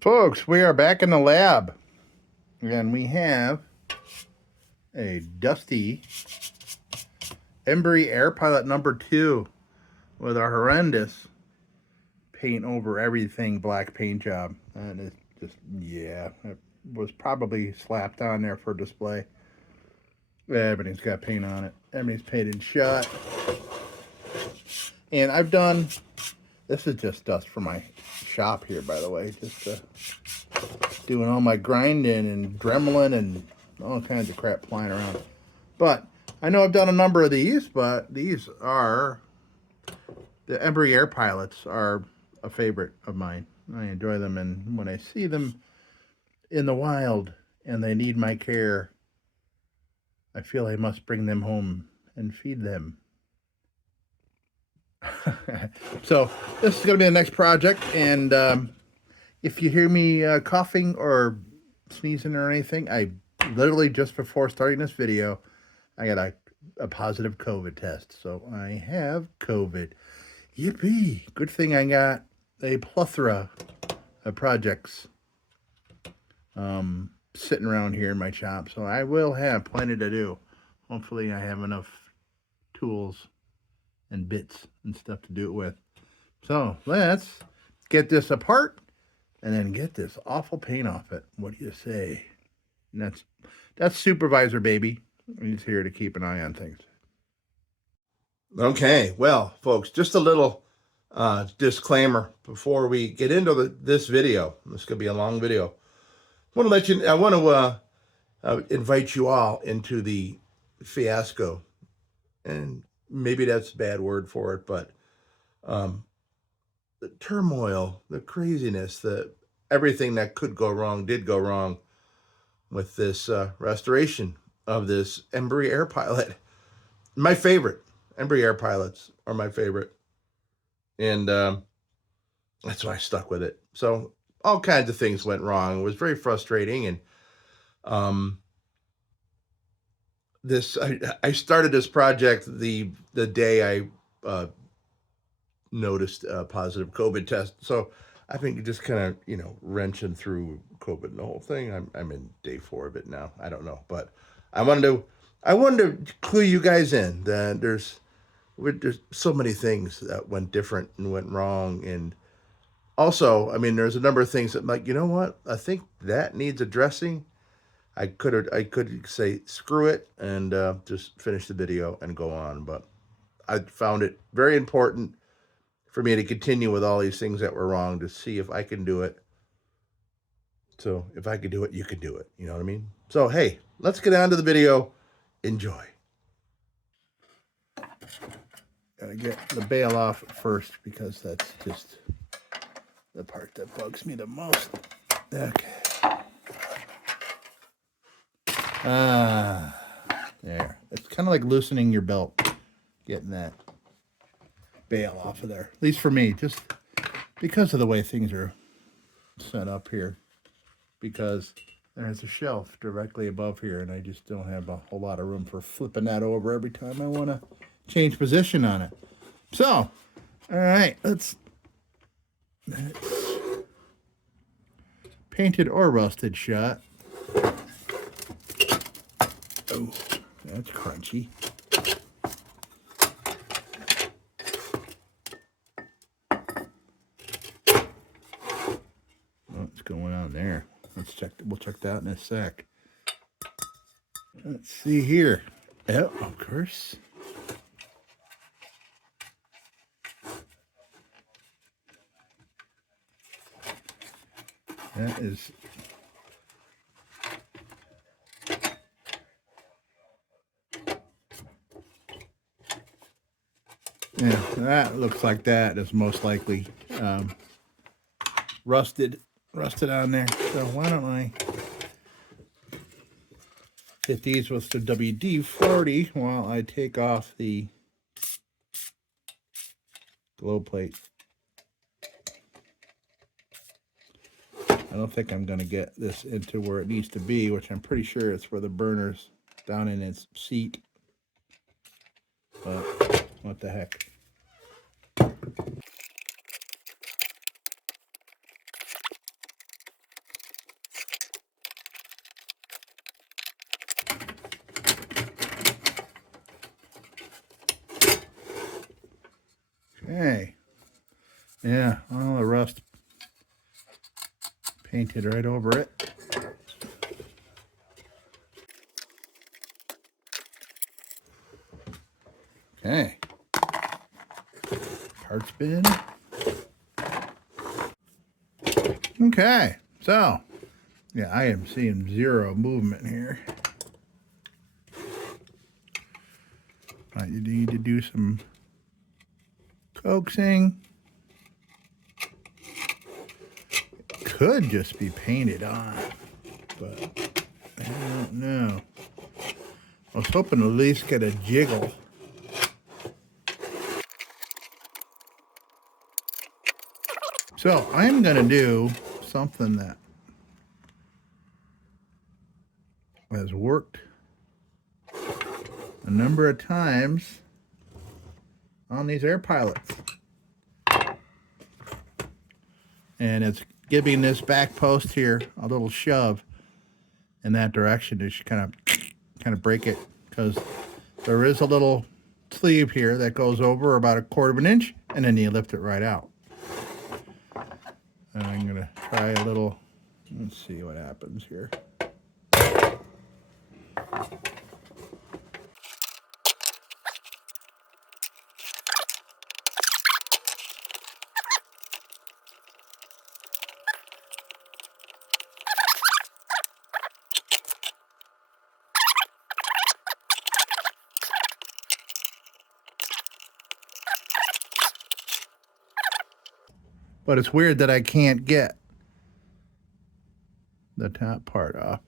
Folks, we are back in the lab, and we have a dusty Embury Air Pilot number 2 with a horrendous paint over everything black paint job. And it's just, yeah, it was probably slapped on there for display. Everything's got paint on it. Everything's painted shut. And I've done, this is just dust for my shop here, by the way, just doing all my grinding and dremeling and all kinds of crap flying around. But I know I've done a number of these, but these are, the Embury Air Pilots are a favorite of mine. I enjoy them, and when I see them in the wild and they need my care, I feel I must bring them home and feed them. So this is going to be the next project, and if you hear me coughing or sneezing or anything, I literally just before starting this video, I got a positive COVID test. So I have COVID. Yippee! Good thing I got a plethora of projects sitting around here in my shop. So I will have plenty to do. Hopefully I have enough tools and bits and stuff to do it with. So let's get this apart and then get this awful paint off it. What do you say? And that's Supervisor, baby. He's here to keep an eye on things. Okay, well, folks, just a little disclaimer before we get into this video. This could be a long video. I want to invite you all into the fiasco, and maybe that's a bad word for it, but the turmoil, the craziness, everything that could go wrong did go wrong with this restoration of this Embury Air Pilot. My favorite. Embury Air Pilots are my favorite. And that's why I stuck with it. So all kinds of things went wrong. It was very frustrating. And I started this project the day I noticed a positive COVID test. So I've been just kind of, wrenching through COVID and the whole thing. I'm in day 4 of it now. I don't know, but I wanted to clue you guys in that there's so many things that went different and went wrong. And also, I mean, there's a number of things that I'm like, you know what? I think that needs addressing. I could say screw it and just finish the video and go on. But I found it very important for me to continue with all these things that were wrong to see if I can do it. So if I could do it, you could do it. You know what I mean? So, hey, let's get on to the video. Enjoy. Gotta get the bail off first because that's just the part that bugs me the most. Okay. There. It's kind of like loosening your belt, getting that bail off of there. At least for me, just because of the way things are set up here. Because there's a shelf directly above here, and I just don't have a whole lot of room for flipping that over every time I want to change position on it. So, all right, let's painted or rusted shot. Oh, that's crunchy. What's going on there? Let's check. We'll check that in a sec. Let's see here. Yep, of course. That is. Yeah, that looks like that is most likely rusted on there. So why don't I hit these with the WD-40 while I take off the glow plate. I don't think I'm going to get this into where it needs to be, which I'm pretty sure it's where the burner's down in its seat. But what the heck. Yeah, well, the rust painted right over it. Okay. Parts bin. Okay, so yeah, I am seeing zero movement here. You need to do some coaxing. Could just be painted on, but I don't know. I was hoping to at least get a jiggle. So I'm going to do something that has worked a number of times on these air pilots. And it's giving this back post here a little shove in that direction to kind of break it, because there is a little sleeve here that goes over about 1/4 of an inch, and then you lift it right out. And I'm going to try a little, let's see what happens here. But it's weird that I can't get the top part off.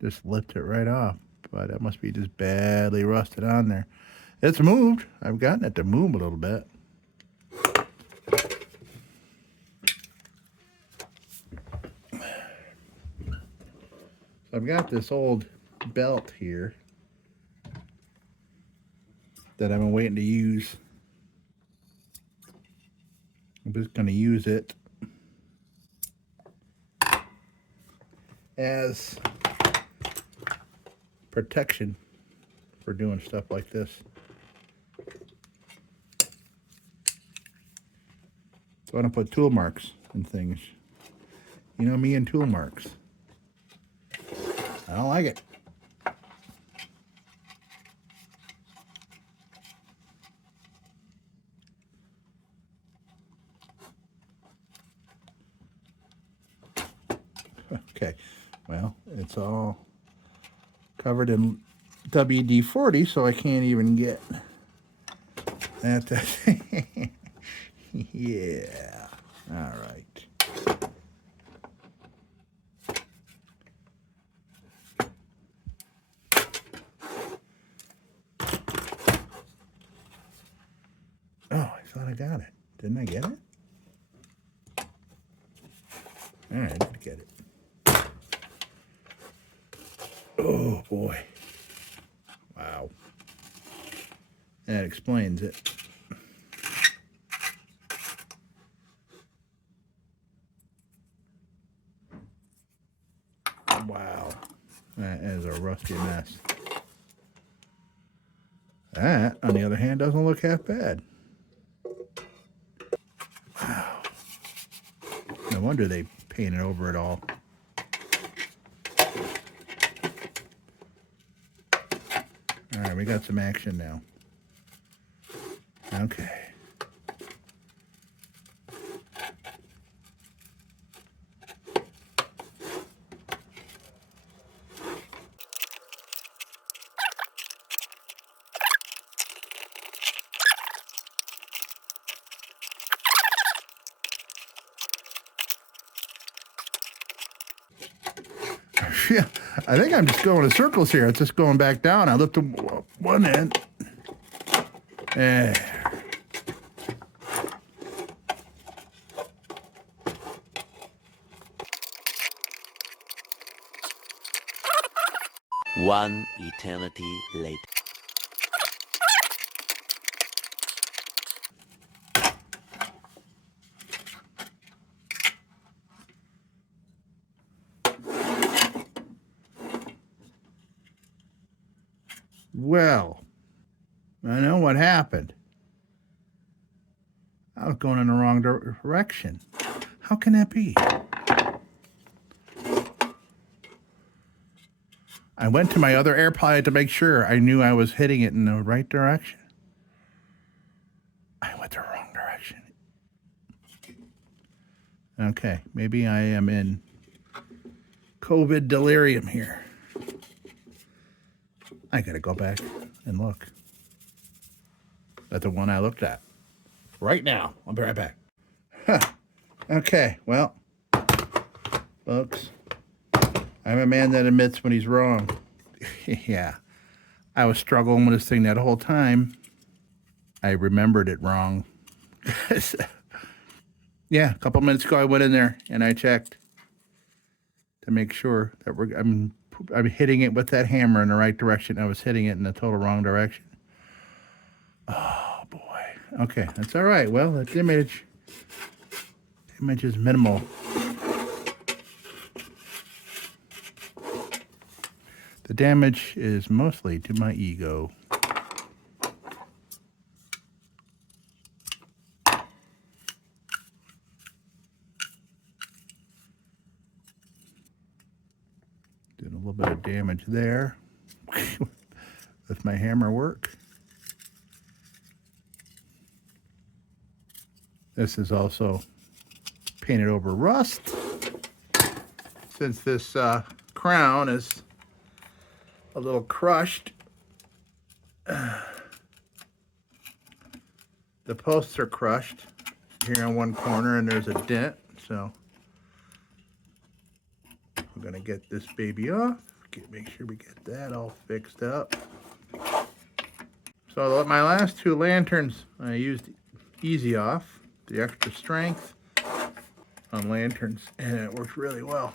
Just lift it right off. But it must be just badly rusted on there. It's moved. I've gotten it to move a little bit. So I've got this old belt here that I've been waiting to use. I'm just going to use it as protection for doing stuff like this. So I don't put tool marks and things. You know me and tool marks. I don't like it. Okay, well, it's all covered in WD-40, so I can't even get that. Yeah, all right. Oh, I thought I got it. Didn't I get it? All right, I did get it. Oh, boy. Wow. That explains it. Wow. That is a rusty mess. That, on the other hand, doesn't look half bad. Wow. No wonder they painted over it all. All right, we got some action now. Okay. Yeah, I think I'm just going in circles here. It's just going back down. I lifted one end. There. One eternity later. Well, I know what happened. I was going in the wrong direction. How can that be? I went to my other air pocket to make sure I knew I was hitting it in the right direction. I went the wrong direction. Okay, maybe I am in COVID delirium here. I gotta go back and look at the one I looked at right now. I'll be right back. Huh. Okay, well, folks, I'm a man that admits when he's wrong. Yeah, I was struggling with this thing that whole time. I remembered it wrong. Yeah, a couple minutes ago I went in there and I checked to make sure that I'm hitting it with that hammer in the right direction. I was hitting it in the total wrong direction. Oh boy. Okay, that's all right. Well, that image is minimal. The damage is mostly to my ego. Did a little bit of damage there with my hammer work. This is also painted over rust. Since this crown is a little crushed, the posts are crushed here on one corner and there's a dent, so we're gonna get this baby off. Make sure we get that all fixed up. So my last two lanterns, I used Easy Off, the extra strength on lanterns, and it works really well.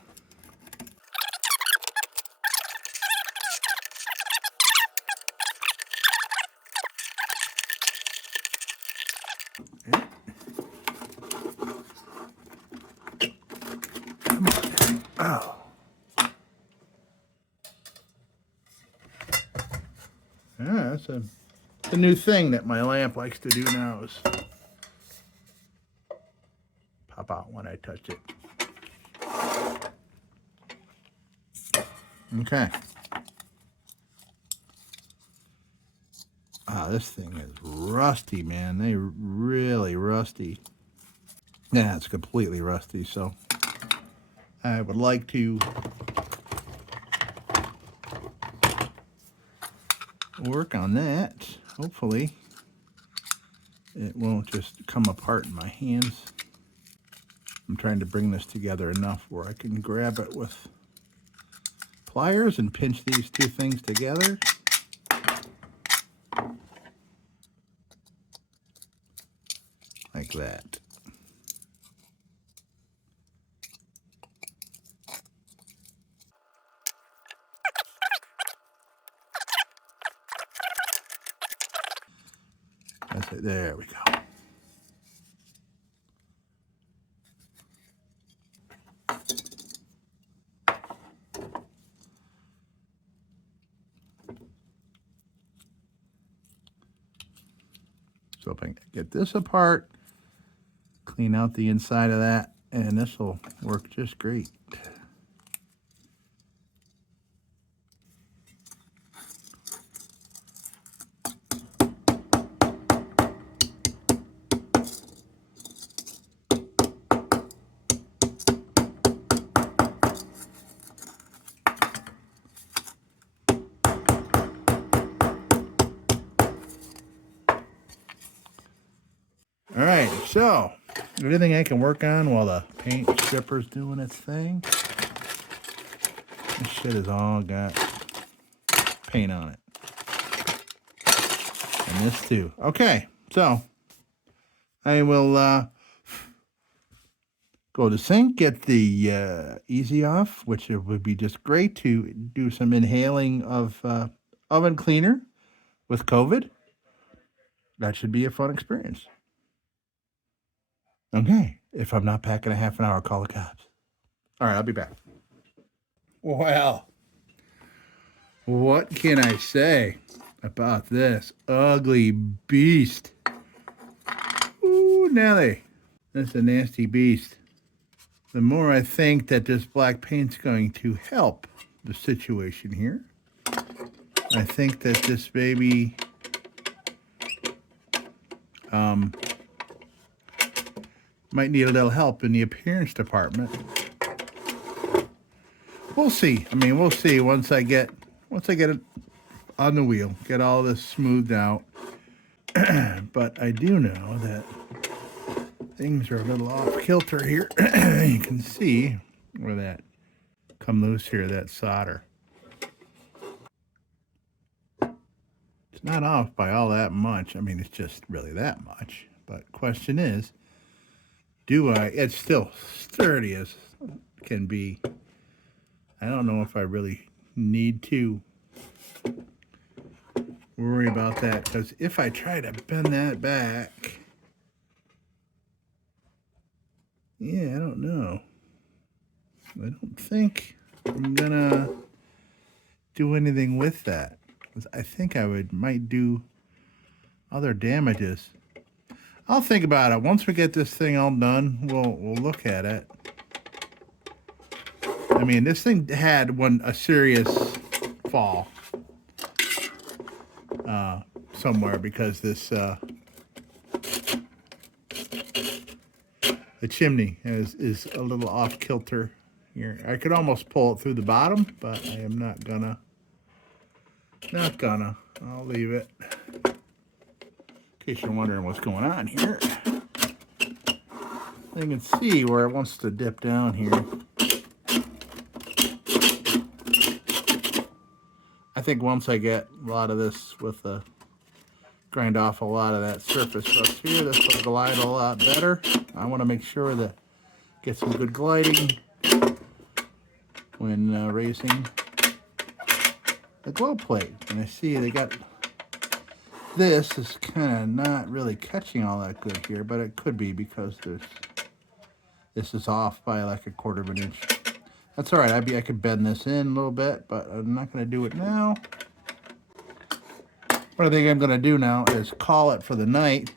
Oh. Yeah, that's the new thing that my lamp likes to do now is pop out when I touch it. Okay. This thing is rusty, man. They really rusty. Yeah, it's completely rusty, so I would like to work on that. Hopefully it won't just come apart in my hands. I'm trying to bring this together enough where I can grab it with pliers and pinch these two things together. Like that. That's it. There we go. So if I can get this apart, clean out the inside of that, and this will work just great. All right, so anything I can work on while the paint stripper's doing its thing. This shit has all got paint on it. And this too. Okay, so I will go to sink, get the Easy Off, which it would be just great to do some inhaling of oven cleaner with COVID. That should be a fun experience. Okay, if I'm not back in a half an hour, call the cops. All right, I'll be back. Well, what can I say about this ugly beast? Ooh, Nelly. That's a nasty beast. The more I think that this black paint's going to help the situation here, I think that this baby might need a little help in the appearance department. We'll see. I mean, we'll see once I get it on the wheel, get all this smoothed out. But I do know that things are a little off kilter here. You can see where that come loose here, that solder. It's not off by all that much. I mean, it's just really that much. But question is, it's still sturdy as can be. I don't know if I really need to worry about that, because if I try to bend that back, yeah, I don't know. I don't think I'm gonna do anything with that. I think I might do other damages. I'll think about it. Once we get this thing all done, we'll look at it. I mean, this thing had a serious fall somewhere, because this the chimney is a little off kilter here. I could almost pull it through the bottom, but I am not gonna. I'll leave it. In case you're wondering what's going on here. You can see where it wants to dip down here. I think once I get a lot of this grind off a lot of that surface rust here, this will glide a lot better. I want to make sure that get some good gliding when raising the glow plate. And I see they got, this is kind of not really catching all that good here, but it could be because this is off by like 1/4 of an inch. That's all right. I could bend this in a little bit, but I'm not going to do it now. What I think I'm going to do now is call it for the night.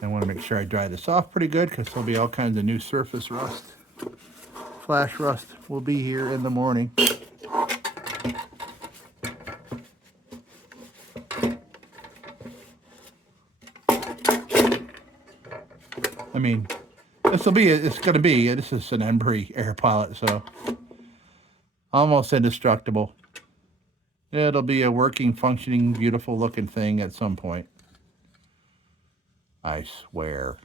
I want to make sure I dry this off pretty good, because there'll be all kinds of new surface rust. Flash rust will be here in the morning. I mean, this is an embury air pilot, so almost indestructible. It'll be a working, functioning, beautiful looking thing at some point. I swear.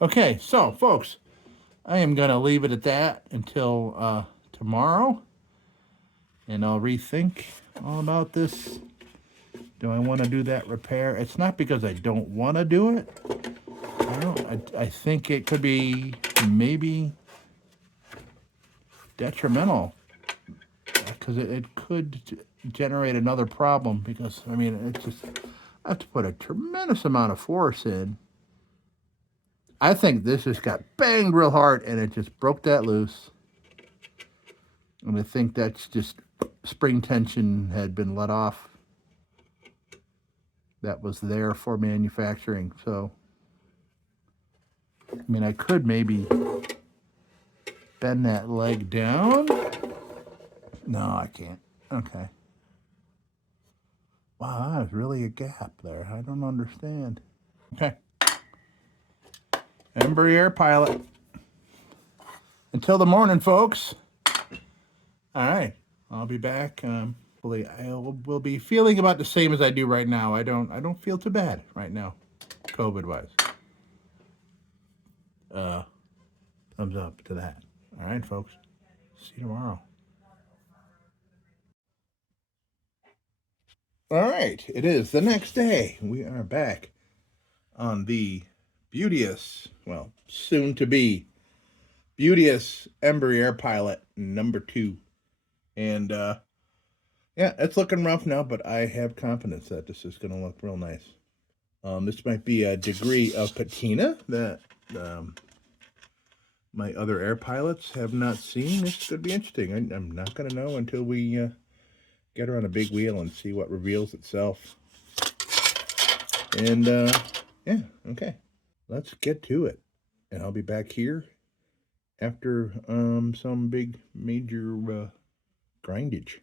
Okay, so folks, I am going to leave it at that until tomorrow. And I'll rethink all about this. Do I want to do that repair? It's not because I don't want to do it. I think it could be maybe detrimental, because it could generate another problem, because, I mean, I have to put a tremendous amount of force in. I think this just got banged real hard and it just broke that loose. And I think that's just spring tension had been let off. That was there for manufacturing. So, I mean, I could maybe bend that leg down. No, I can't. Okay. Wow, that was really a gap there. I don't understand. Okay. Embury Air Pilot. Until the morning, folks. All right. I'll be back. Hopefully I will be feeling about the same as I do right now. I don't feel too bad right now, COVID-wise. Thumbs up to that. All right, folks. See you tomorrow. All right. It is the next day. We are back on the beauteous, well, soon to be beauteous Embury Air Pilot #2. And yeah, it's looking rough now, but I have confidence that this is going to look real nice. This might be a degree of patina that my other air pilots have not seen. This could be interesting. I'm not going to know until we get her on a big wheel and see what reveals itself. And yeah, okay. Let's get to it. And I'll be back here after some big major grindage.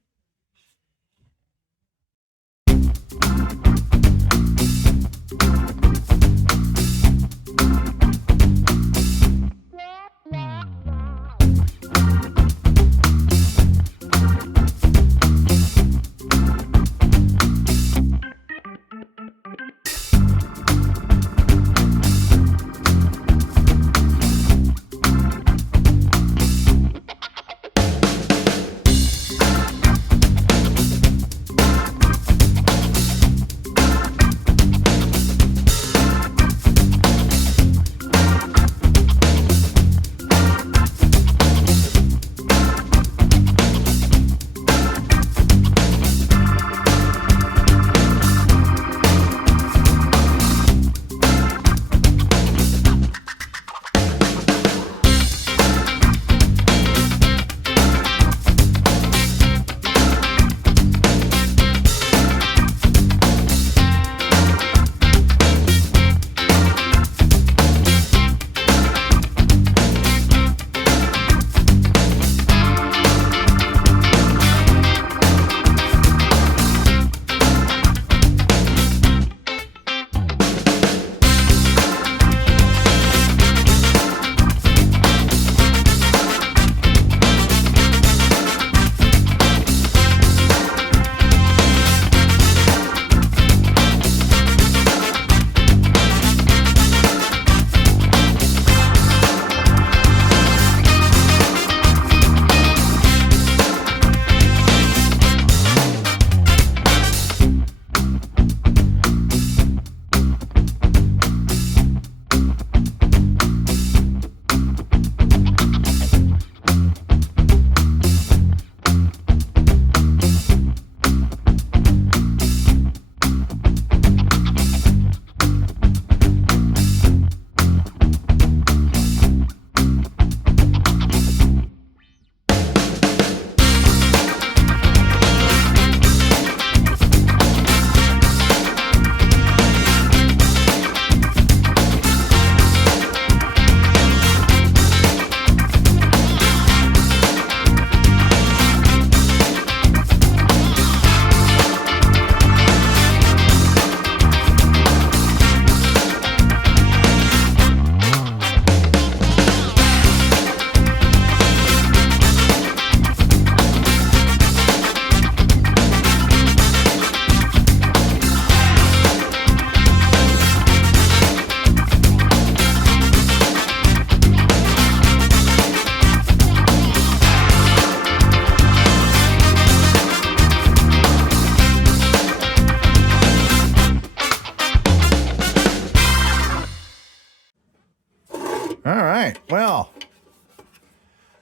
All right, well,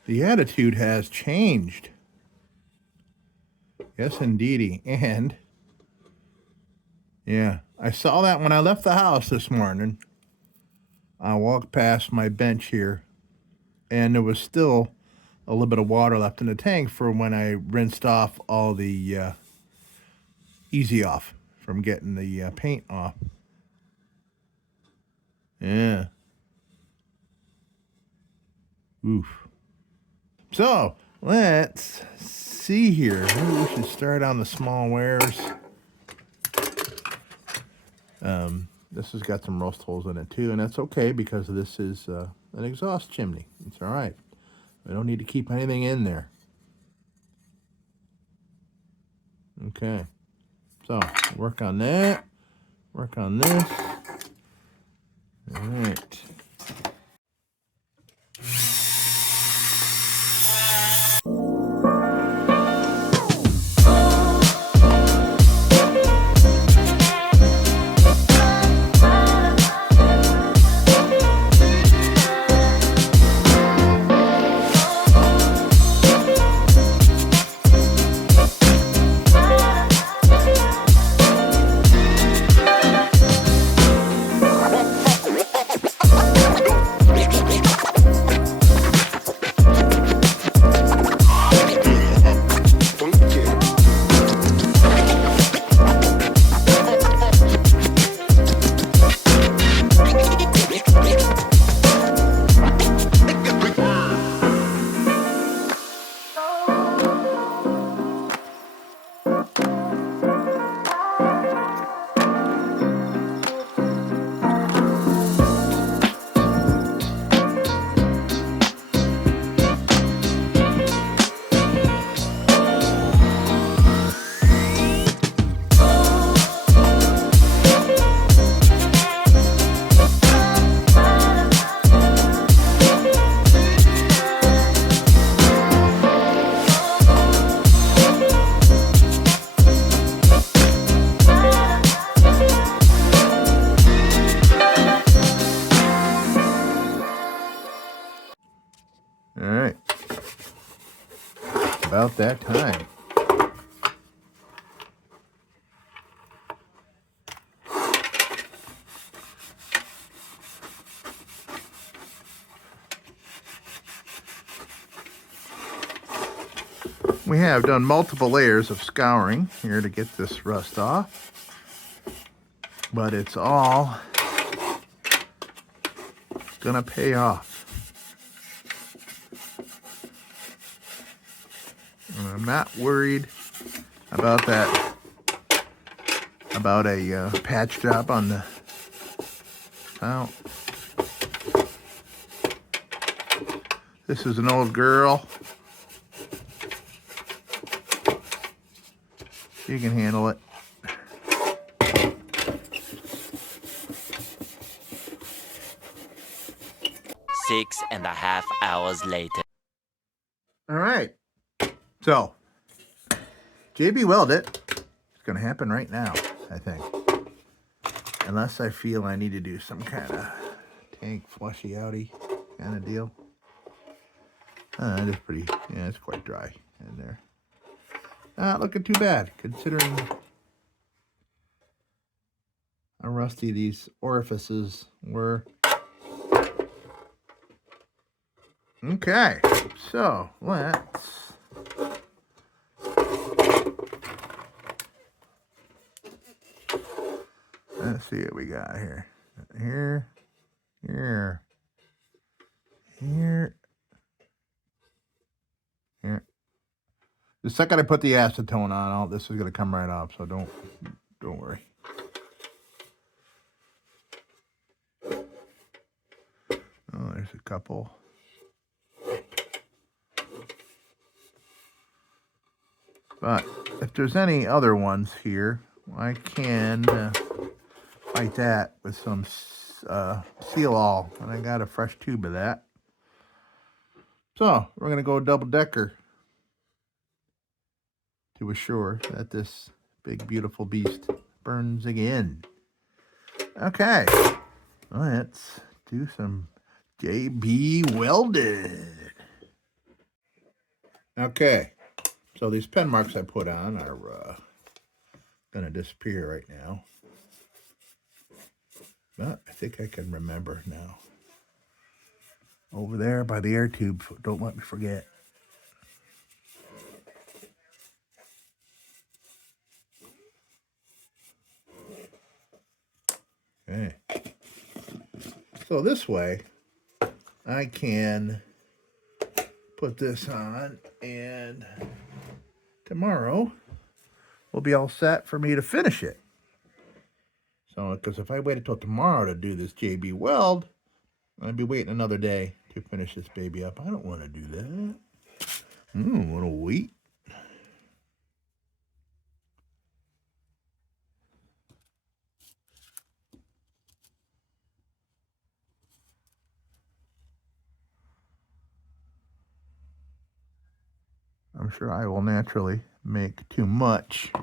the attitude has changed. Yes, indeedy. And, yeah, I saw that when I left the house this morning. I walked past my bench here, and there was still a little bit of water left in the tank for when I rinsed off all the easy off from getting the paint off. Yeah. Oof. So, let's see here. Maybe we should start on the small wares. This has got some rust holes in it too, and that's okay because this is an exhaust chimney. It's all right. We don't need to keep anything in there. Okay. So, work on that. Work on this. All right. about that time. We have done multiple layers of scouring here to get this rust off, but it's all gonna pay off. And I'm not worried about that, about a patch job on the fount. This is an old girl. She can handle it. 6.5 hours later. All right. So, JB Weld it. It's going to happen right now, I think. Unless I feel I need to do some kind of tank flushy outy kind of deal. It is pretty, yeah, it's quite dry in there. Not looking too bad, considering how rusty these orifices were. Okay, so let's see what we got here. Here. The second I put the acetone on, all this is going to come right off, so don't worry. Oh, there's a couple. But if there's any other ones here, I can fight that with some seal all, and I got a fresh tube of that. So we're going to go double-decker to assure that this big, beautiful beast burns again. Okay, let's do some JB Welded. Okay, so these pen marks I put on are going to disappear right now. But I think I can remember now. Over there by the air tube, don't let me forget. Okay. So this way, I can put this on, and tomorrow will be all set for me to finish it. So, because if I waited till tomorrow to do this JB Weld, I'd be waiting another day to finish this baby up. I don't want to do that. I want to wait. I'm sure I will naturally make too much.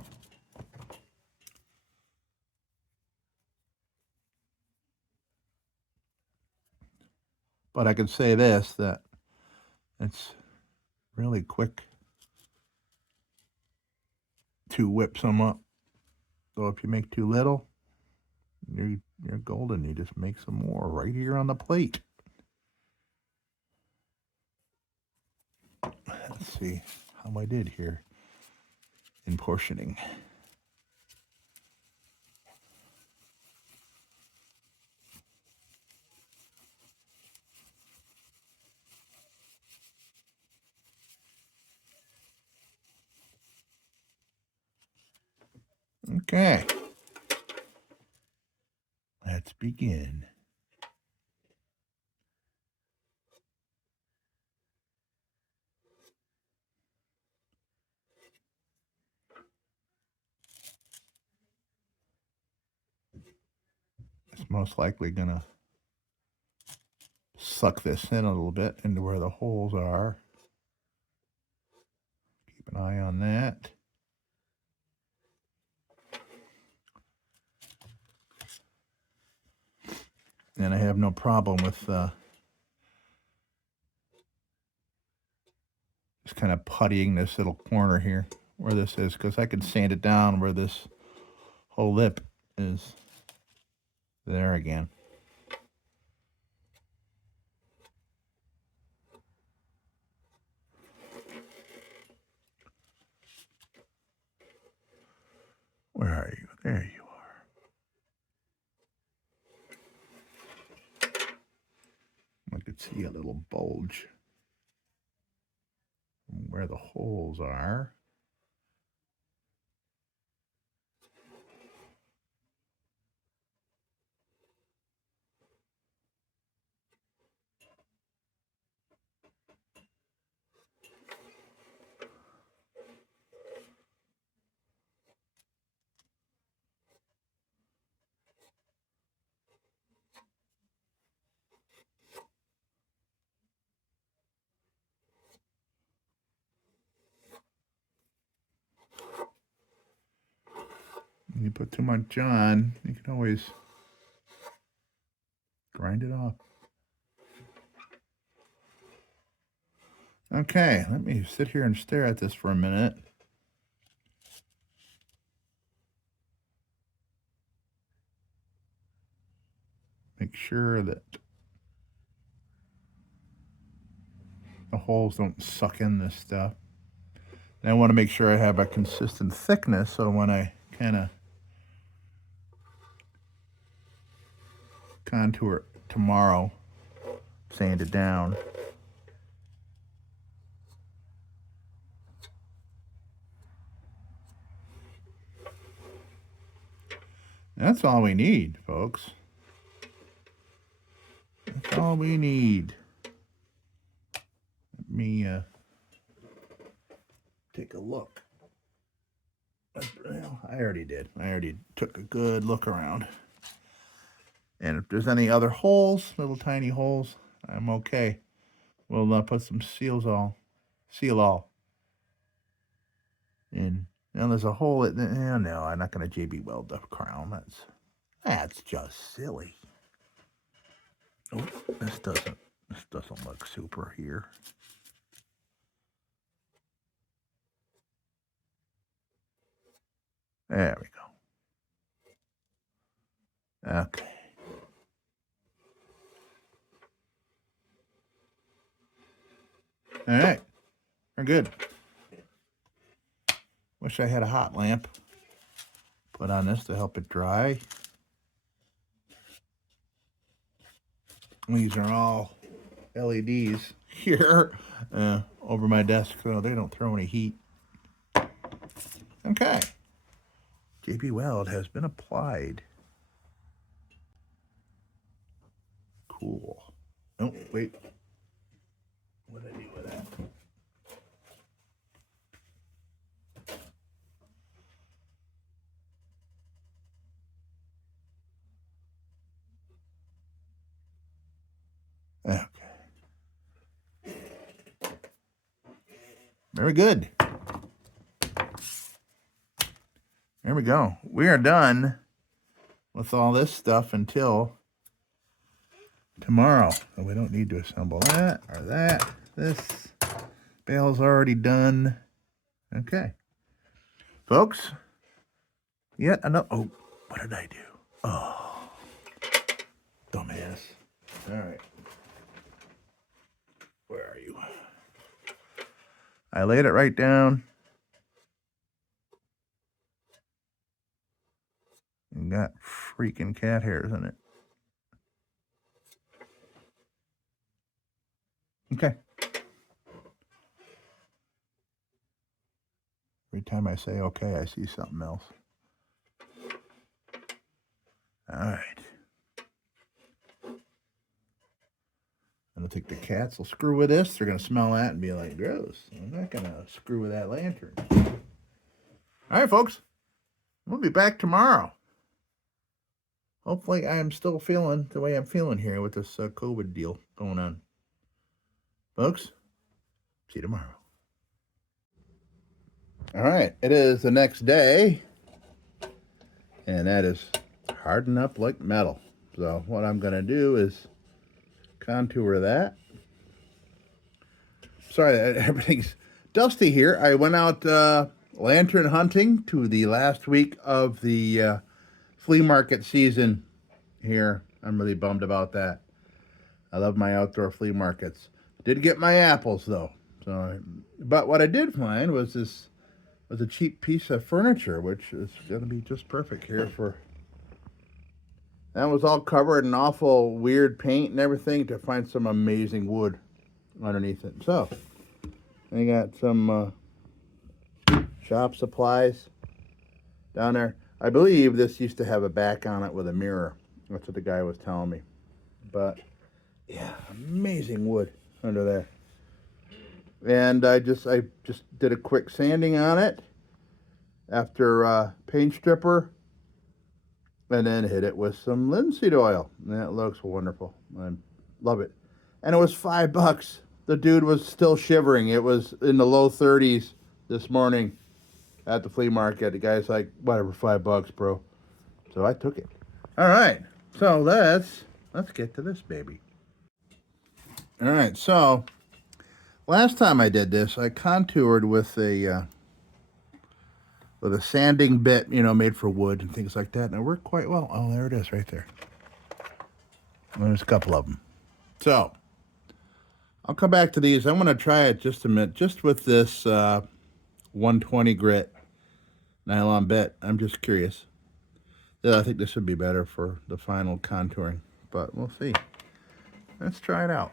But I can say this, that it's really quick to whip some up. So if you make too little, you're golden. You just make some more right here on the plate. Let's see how I did here in portioning. Okay. Let's begin. It's most likely gonna suck this in a little bit into where the holes are. Keep an eye on that. And I have no problem with Just kind of puttying this little corner here where this is, because I can sand it down where this whole lip is there again. Where are you? There you are. I could see a little bulge where the holes are. When you put too much on, you can always grind it off. Okay, let me sit here and stare at this for a minute. Make sure that the holes don't suck in this stuff. And I want to make sure I have a consistent thickness, so when I kind of contour tomorrow, sand it down. That's all we need, folks. That's all we need. Let me take a look. Well, I already did. I already took a good look around. And if there's any other holes, little tiny holes, I'm okay. We'll put some seal all in. Now there's a hole at the, no, I'm not going to JB Weld the crown. That's just silly. Oh, this doesn't look super here. There we go. Okay. All right, we're good. Wish I had a hot lamp. Put on this to help it dry. These are all LEDs here over my desk, so they don't throw any heat. Okay. JB Weld has been applied. Cool. Oh, wait. What did I do with that? Okay. Very good. There we go. We are done with all this stuff until tomorrow. So we don't need to assemble that or that. This bale's already done. Okay. Folks, yet another. Oh, what did I do? Oh, dumbass. All right. Where are you? I laid it right down. And got freaking cat hairs in it. Okay. Every time I say okay, I see something else. All right. I don't think the cats will screw with this. They're going to smell that and be like, gross. I'm not going to screw with that lantern. All right, folks. We'll be back tomorrow. Hopefully I am still feeling the way I'm feeling here with this COVID deal going on. Folks, see you tomorrow. All right, it is the next day, and that is hardened up like metal. So what I'm going to do is contour that. Sorry, everything's Dusty here. I went out lantern hunting to the last week of the flea market season here. I'm really bummed about that. I love my outdoor flea markets. Did get my apples though. So, but what I did find was a cheap piece of furniture, which is going to be just perfect here for. That was all covered in awful weird paint and everything to find some amazing wood underneath it. So I got some shop supplies down there. I believe this used to have a back on it with a mirror. That's what the guy was telling me. But yeah, amazing wood under there. And I just did a quick sanding on it after paint stripper, and then hit it with some linseed oil. And that looks wonderful. I love it. And it was $5. The dude was still shivering. It was in the low 30s this morning at the flea market. The guy's like, whatever, $5, bro. So I took it. All right. So let's get to this baby. All right. So last time I did this, I contoured with a sanding bit, made for wood and things like that, and it worked quite well. Oh, there it is, right there. And there's a couple of them. So I'll come back to these. I'm going to try it just a minute, just with this 120 grit nylon bit. I'm just curious. Yeah, I think this would be better for the final contouring, but we'll see. Let's try it out.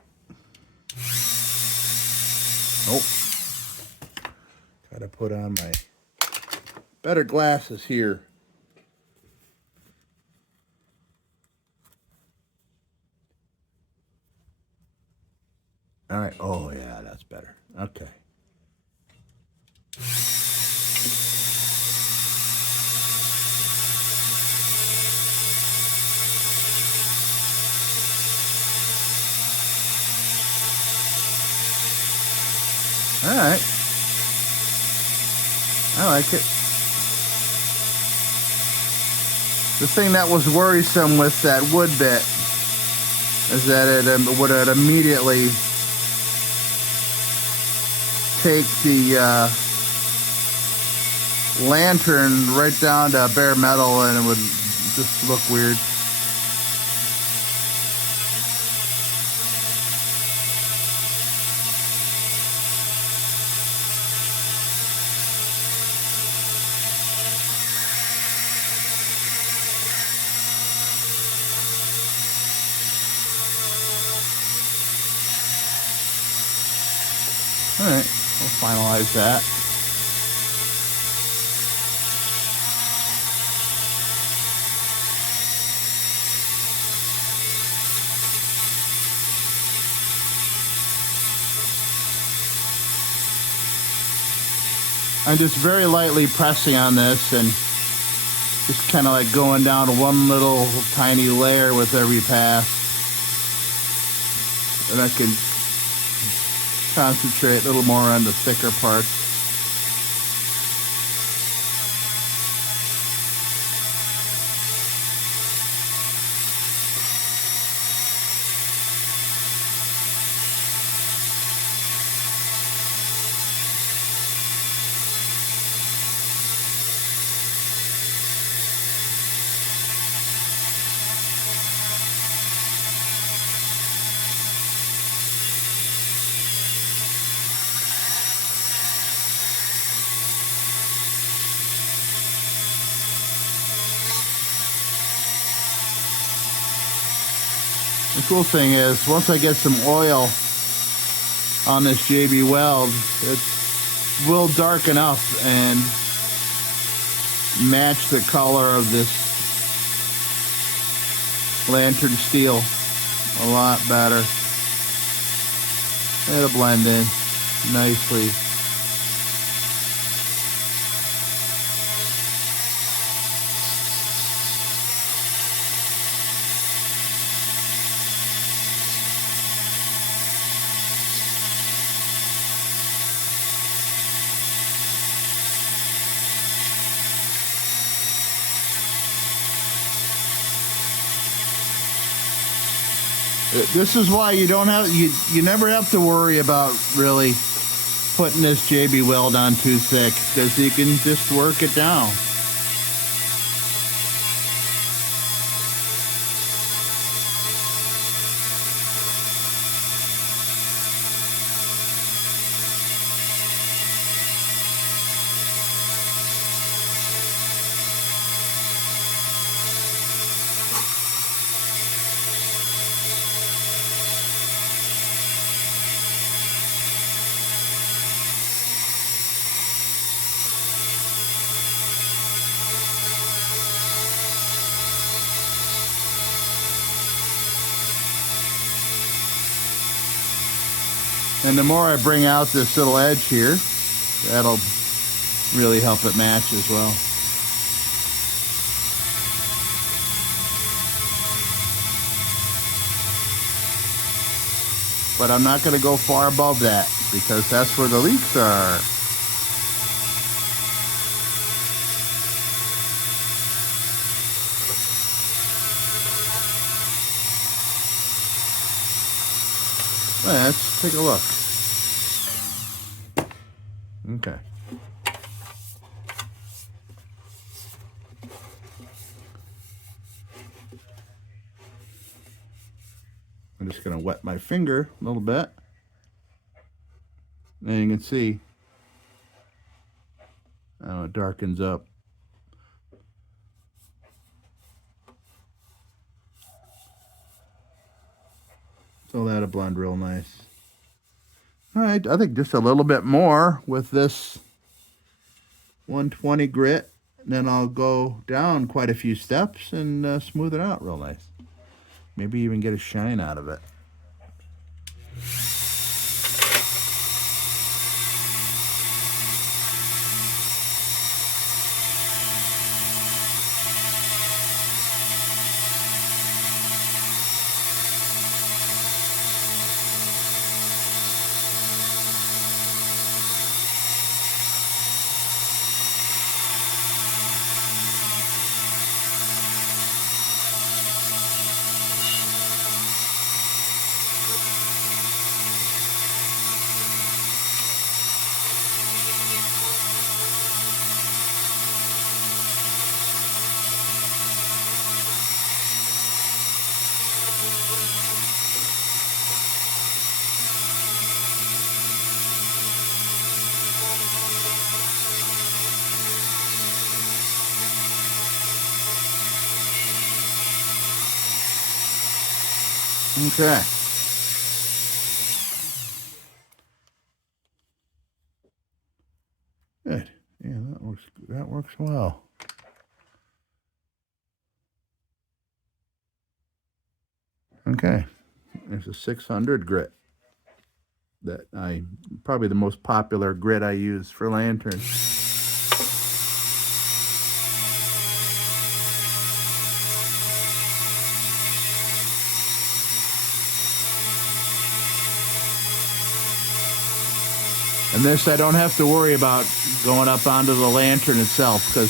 Oh, gotta put on my better glasses here. All right. Oh, yeah, that's better. Okay. All right. I like it. The thing that was worrisome with that wood bit is that it would immediately take the lantern right down to bare metal, and it would just look weird. All right, we'll finalize that. I'm just very lightly pressing on this and just kind of like going down one little tiny layer with every pass. And I can concentrate a little more on the thicker parts. The cool thing is, once I get some oil on this JB Weld, it will darken up and match the color of this lantern steel a lot better. It'll blend in nicely. This is why you don't have you never have to worry about really putting this JB Weld on too thick because you can just work it down. And the more I bring out this little edge here, that'll really help it match as well. But I'm not going to go far above that because that's where the leaks are. Let's take a look. Okay. I'm just going to wet my finger a little bit. And you can see, it darkens up. So that'll blend real nice. All right, I think just a little bit more with this 120 grit. And then I'll go down quite a few steps and smooth it out real nice. Maybe even get a shine out of it. Okay. Good. Yeah, that works well. Okay. There's a 600 grit that probably the most popular grit I use for lanterns. And this I don't have to worry about going up onto the lantern itself because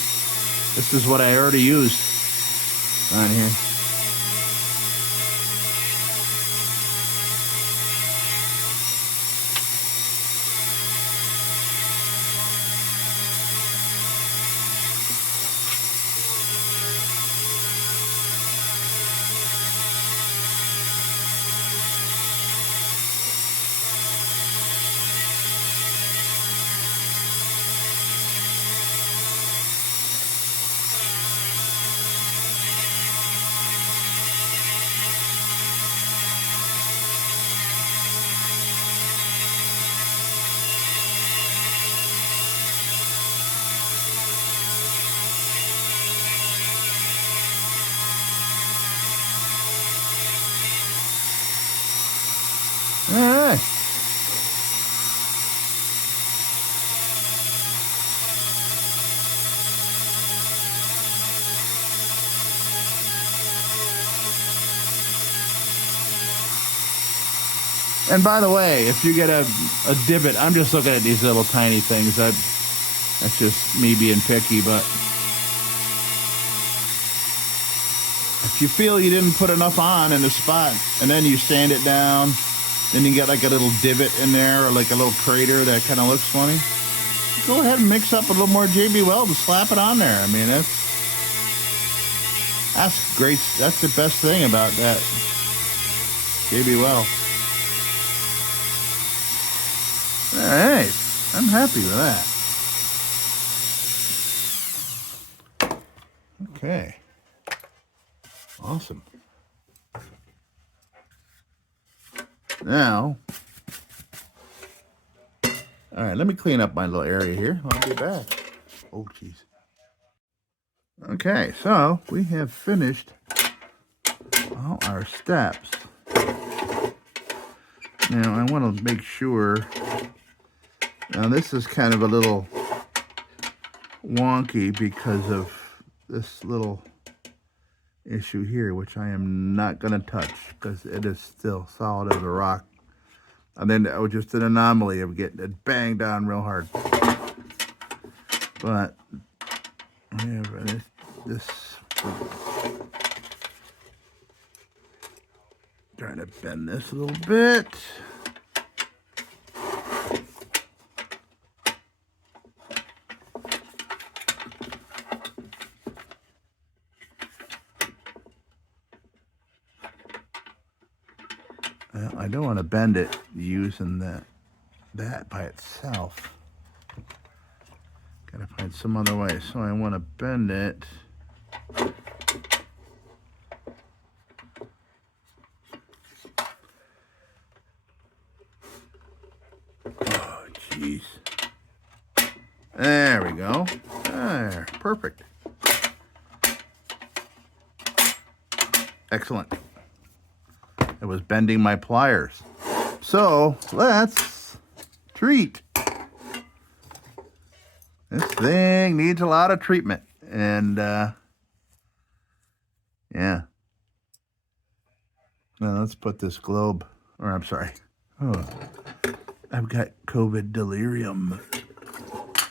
this is what I already used on here. All right. And by the way, if you get a divot, I'm just looking at these little tiny things. That's just me being picky, but if you feel you didn't put enough on in the spot and then you sand it down then you get like a little divot in there or like a little crater that kind of looks funny. Go ahead and mix up a little more JB Weld and slap it on there. I mean, that's great. That's the best thing about that JB Weld. All right, I'm happy with that. Okay, awesome. Now, all right, let me clean up my little area here. I'll be back. Oh, jeez. Okay, so we have finished all our steps. Now, I want to make sure. Now, this is kind of a little wonky because of this little issue here, which I am not going to touch because it is still solid as a rock. And then it was just an anomaly of getting it banged on real hard. But I have this trying to bend this a little bit. Well, I don't want to bend it using that by itself. Gotta find some other way. So I want to bend it. Oh, jeez. There we go. There, perfect. Excellent. It was bending my pliers. So let's treat. This thing needs a lot of treatment. And yeah. Now let's put this globe, or I'm sorry. Oh, I've got COVID delirium.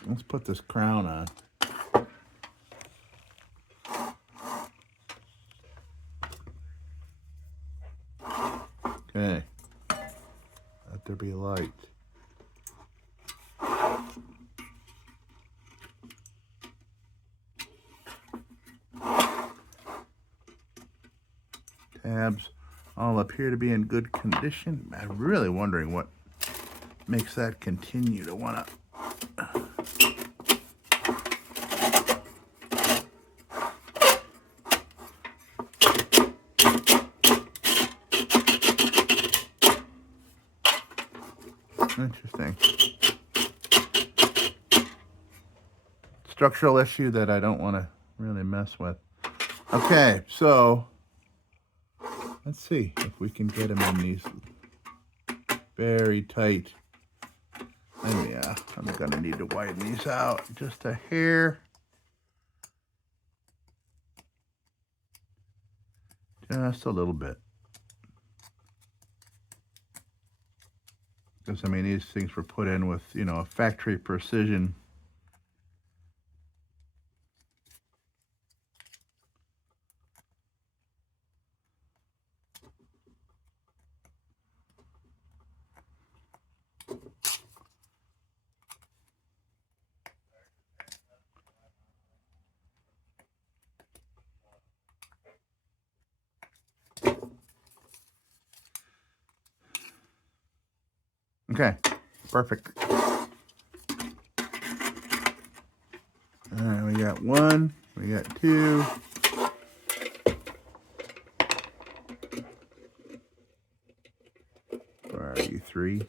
Let's put this crown on. Okay. Let there be light. Tabs all appear to be in good condition. I'm really wondering what makes that continue to want to. Interesting. Structural issue that I don't want to really mess with. Okay, so let's see if we can get them in these very tight. Oh yeah, I'm gonna need to widen these out just a hair. Just a little bit. Because, I mean, these things were put in with, you know, a factory precision. Okay, perfect. All right, we got one, we got two. Where are you, three?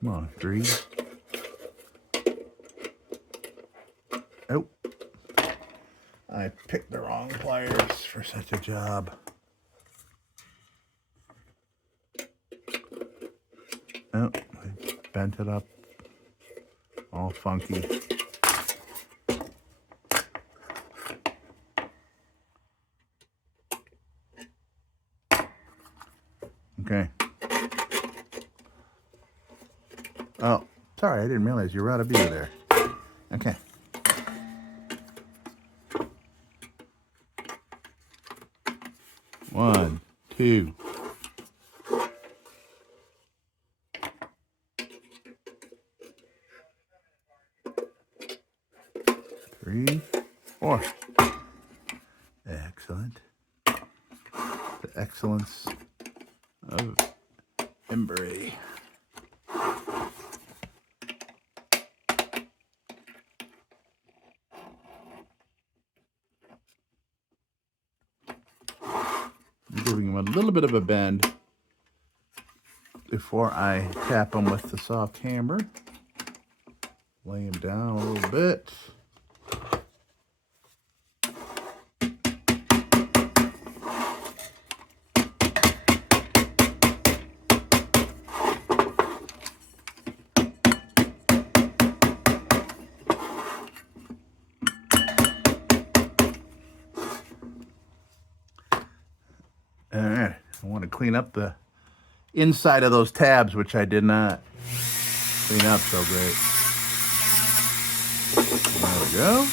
Come on, three. Oh, I picked the wrong pliers for such a job. Oh, I bent it up, all funky. Okay. Oh, sorry, I didn't realize you were out of view there. Okay. One, two. excellence of embury. I'm giving them a little bit of a bend before I tap them with the soft hammer. Lay them down a little bit. All right, I want to clean up the inside of those tabs, which I did not clean up so great. There we go.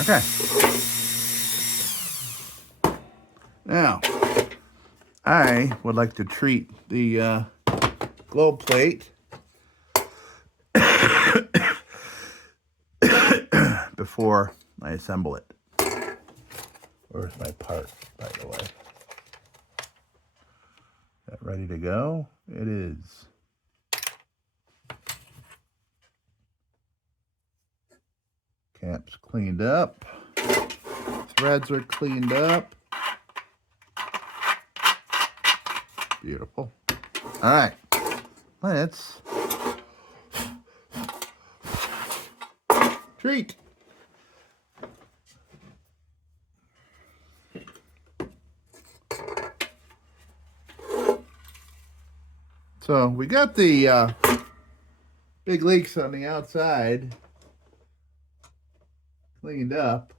Okay. Now, I would like to treat the globe plate before I assemble it. Where's my part, by the way? That ready to go? It is. Cap's cleaned up. Threads are cleaned up. Beautiful. All right. Let's treat. So we got the big leaks on the outside cleaned up.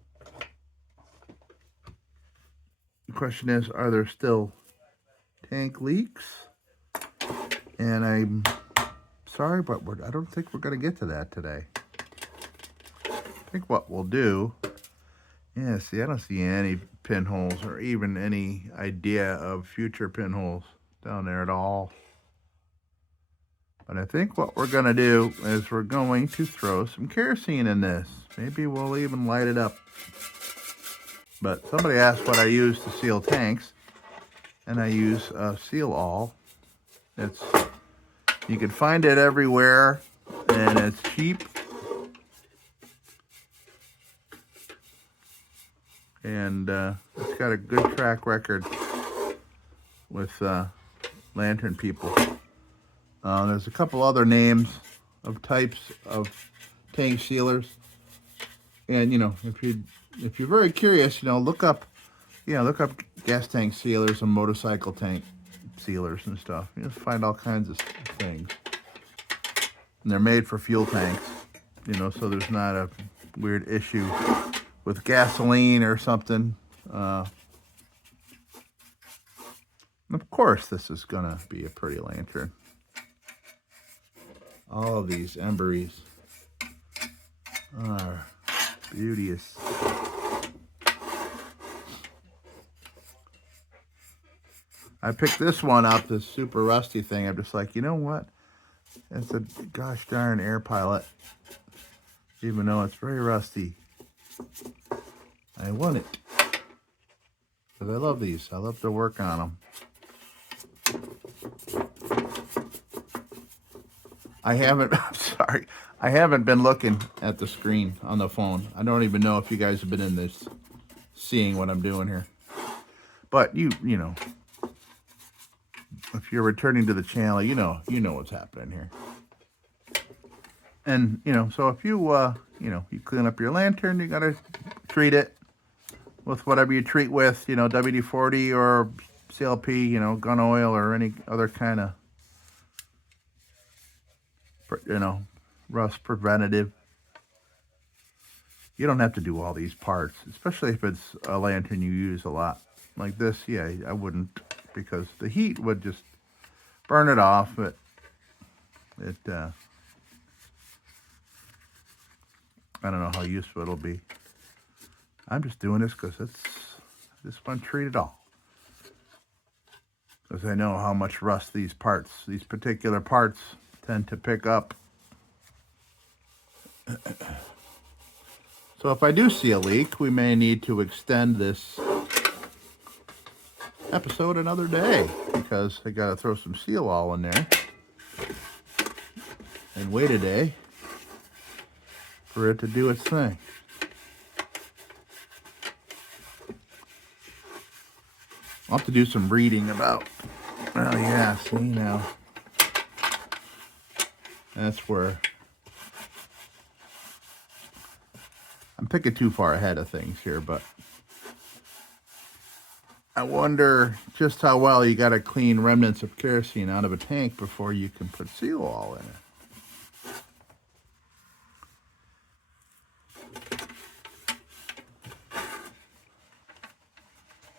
The question is, are there still tank leaks? And I'm sorry, but I don't think we're going to get to that today. I think what we'll do, yeah, see, I don't see any pinholes or even any idea of future pinholes down there at all. But I think what we're going to do is we're going to throw some kerosene in this. Maybe we'll even light it up. But somebody asked what I use to seal tanks, and I use Seal All. You can find it everywhere, and it's cheap. And it's got a good track record with lantern people. There's a couple other names of types of tank sealers, and if you're very curious, look up gas tank sealers and motorcycle tank sealers and stuff. You'll find all kinds of things, and they're made for fuel tanks, so there's not a weird issue with gasoline or something. Of course, this is gonna be a pretty lantern. All of these emburies are beauteous. I picked this one up, this super rusty thing. I'm just like, you know what? It's a gosh darn air pilot. Even though it's very rusty, I want it. Because I love these. I love to work on them. I'm sorry, I haven't been looking at the screen on the phone. I don't even know if you guys have been in this, seeing what I'm doing here. But you know, if you're returning to the channel, you know what's happening here. And, so if you, you clean up your lantern, you got to treat it with whatever you treat with, WD-40 or CLP, gun oil or any other kind of, rust preventative. You don't have to do all these parts, especially if it's a lantern you use a lot. Like this, yeah, I wouldn't, because the heat would just burn it off. But I don't know how useful it'll be. I'm just doing this because just want to treat it all. Because I know how much rust these particular parts tend to pick up. So if I do see a leak, we may need to extend this episode another day, because I got to throw some seal all in there and wait a day for it to do its thing. I'll have to do some reading about, well, yeah, see now, that's where I'm picking too far ahead of things here, but I wonder just how well you got to clean remnants of kerosene out of a tank before you can put seal all in it.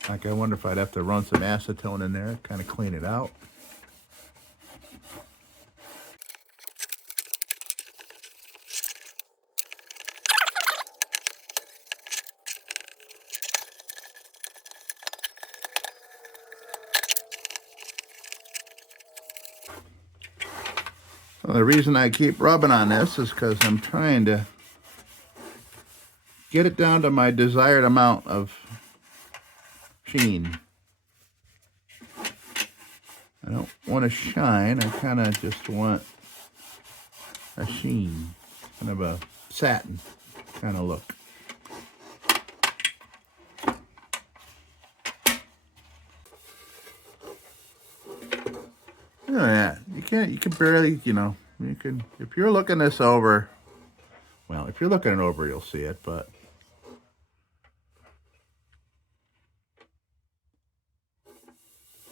Like, I wonder if I'd have to run some acetone in there, kind of clean it out. Well, the reason I keep rubbing on this is because I'm trying to get it down to my desired amount of sheen. I don't want to shine, I kind of just want a sheen, kind of a satin kind of look. Look at that. You can barely, you can, if you're looking this over, well, if you're looking it over, you'll see it, but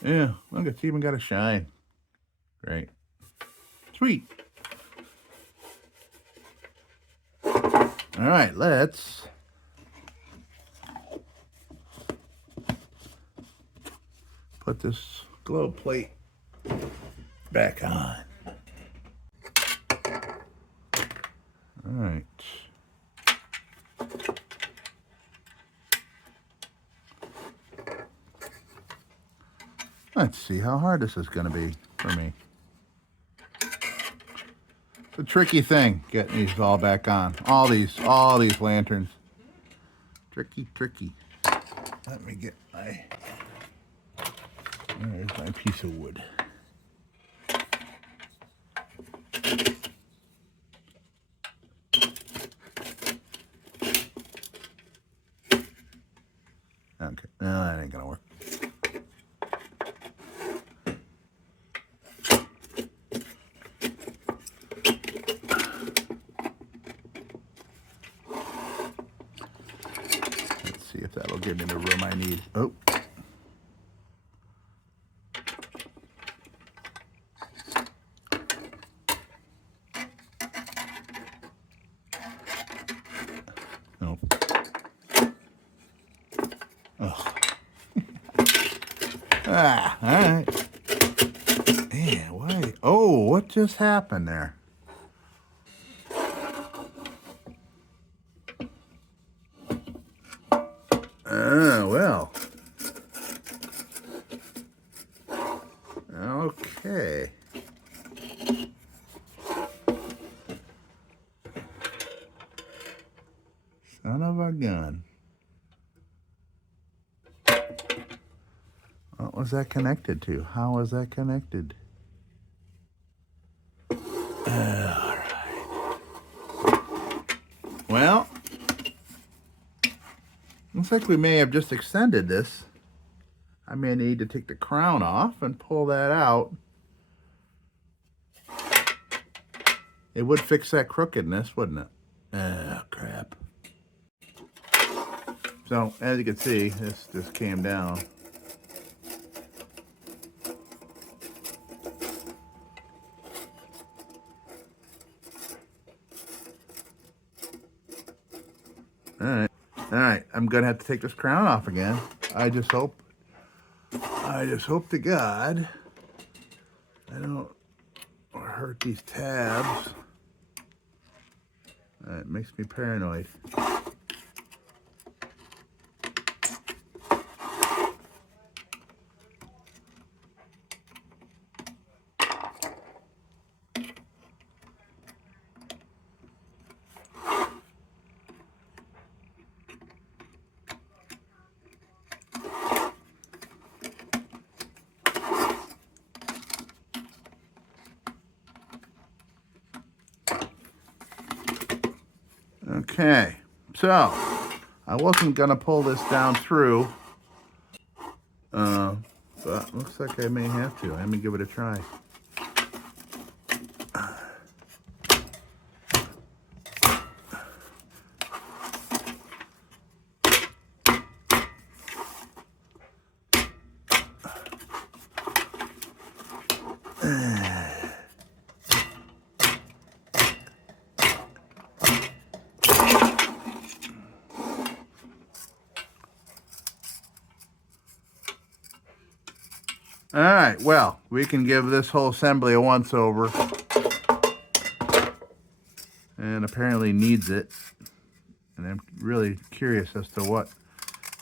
yeah, look, it's even got a shine. Great. Sweet. All right, let's put this globe plate back on. All right. Let's see how hard this is going to be for me. It's a tricky thing getting these all back on. All these lanterns. Tricky. Let me get there's my piece of wood. Okay, no, that ain't gonna work. Let's see if that'll give me the room I need. Oh. Nope. Oh. All right. Yeah, why? Oh, what just happened there? Well. Okay. Son of a gun. What was that connected to? How was that connected? All right. Well, looks like we may have just extended this. I may need to take the crown off and pull that out. It would fix that crookedness, wouldn't it? Oh, crap. So, as you can see, this just came down. All right, I'm gonna have to take this crown off again. I just hope to God I don't hurt these tabs. It makes me paranoid. Okay, so I wasn't gonna pull this down through, but looks like I may have to. Let me give it a try. All right, well, we can give this whole assembly a once over. And apparently needs it. And I'm really curious as to what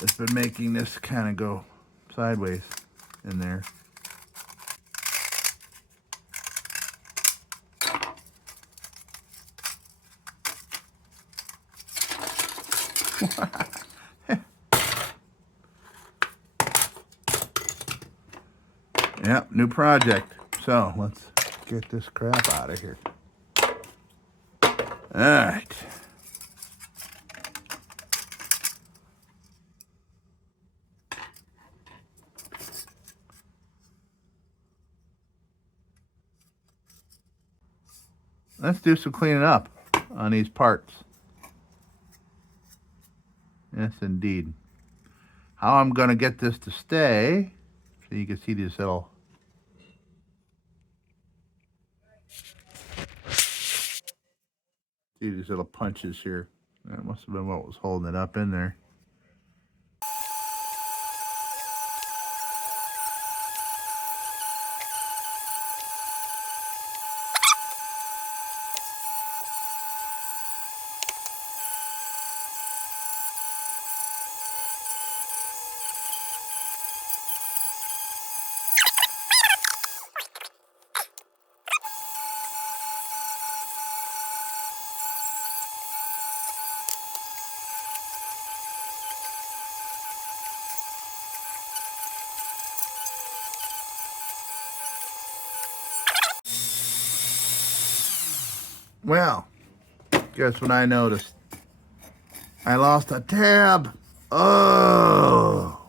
has been making this kind of go sideways in there. Yep, new project. So let's get this crap out of here. All right. Let's do some cleaning up on these parts. Yes, indeed. How I'm going to get this to stay, so you can see these little punches here. That must have been what was holding it up in there. Well, guess what I noticed? I lost a tab. Oh.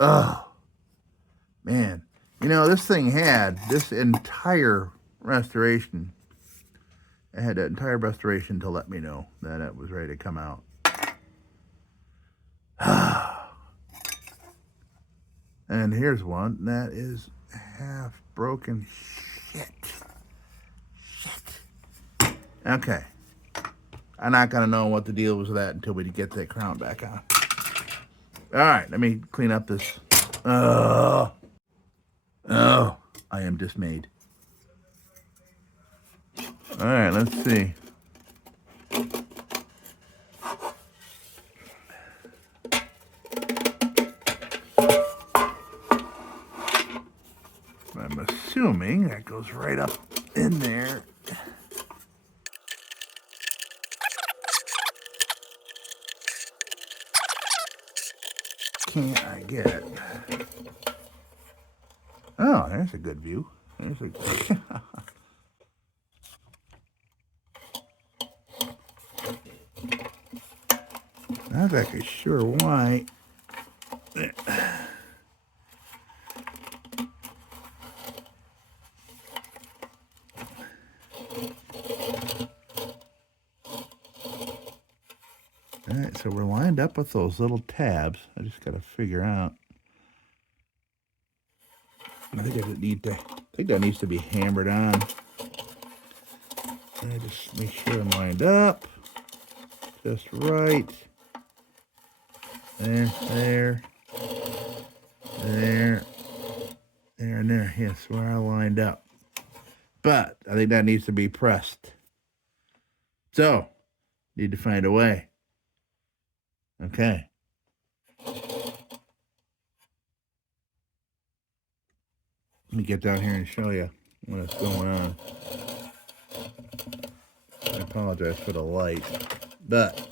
Oh. Man. You know, this thing had this entire restoration. It had that entire restoration to let me know that it was ready to come out. And here's one that is half broken. Shit. Okay. I'm not going to know what the deal was with that until we get that crown back on. All right, let me clean up this. Oh, I am dismayed. All right, let's see. I'm assuming that goes right up in there. Can't I get it? Oh, there's a good view. There's a. Not exactly sure why. All right, so we're lined up with those little tabs. I just got to figure out. I think that needs to be hammered on. And I just make sure I'm lined up, just right. There, and there. Yes, where I lined up. But I think that needs to be pressed. So, need to find a way. Okay. Let me get down here and show you what's going on. I apologize for the light, but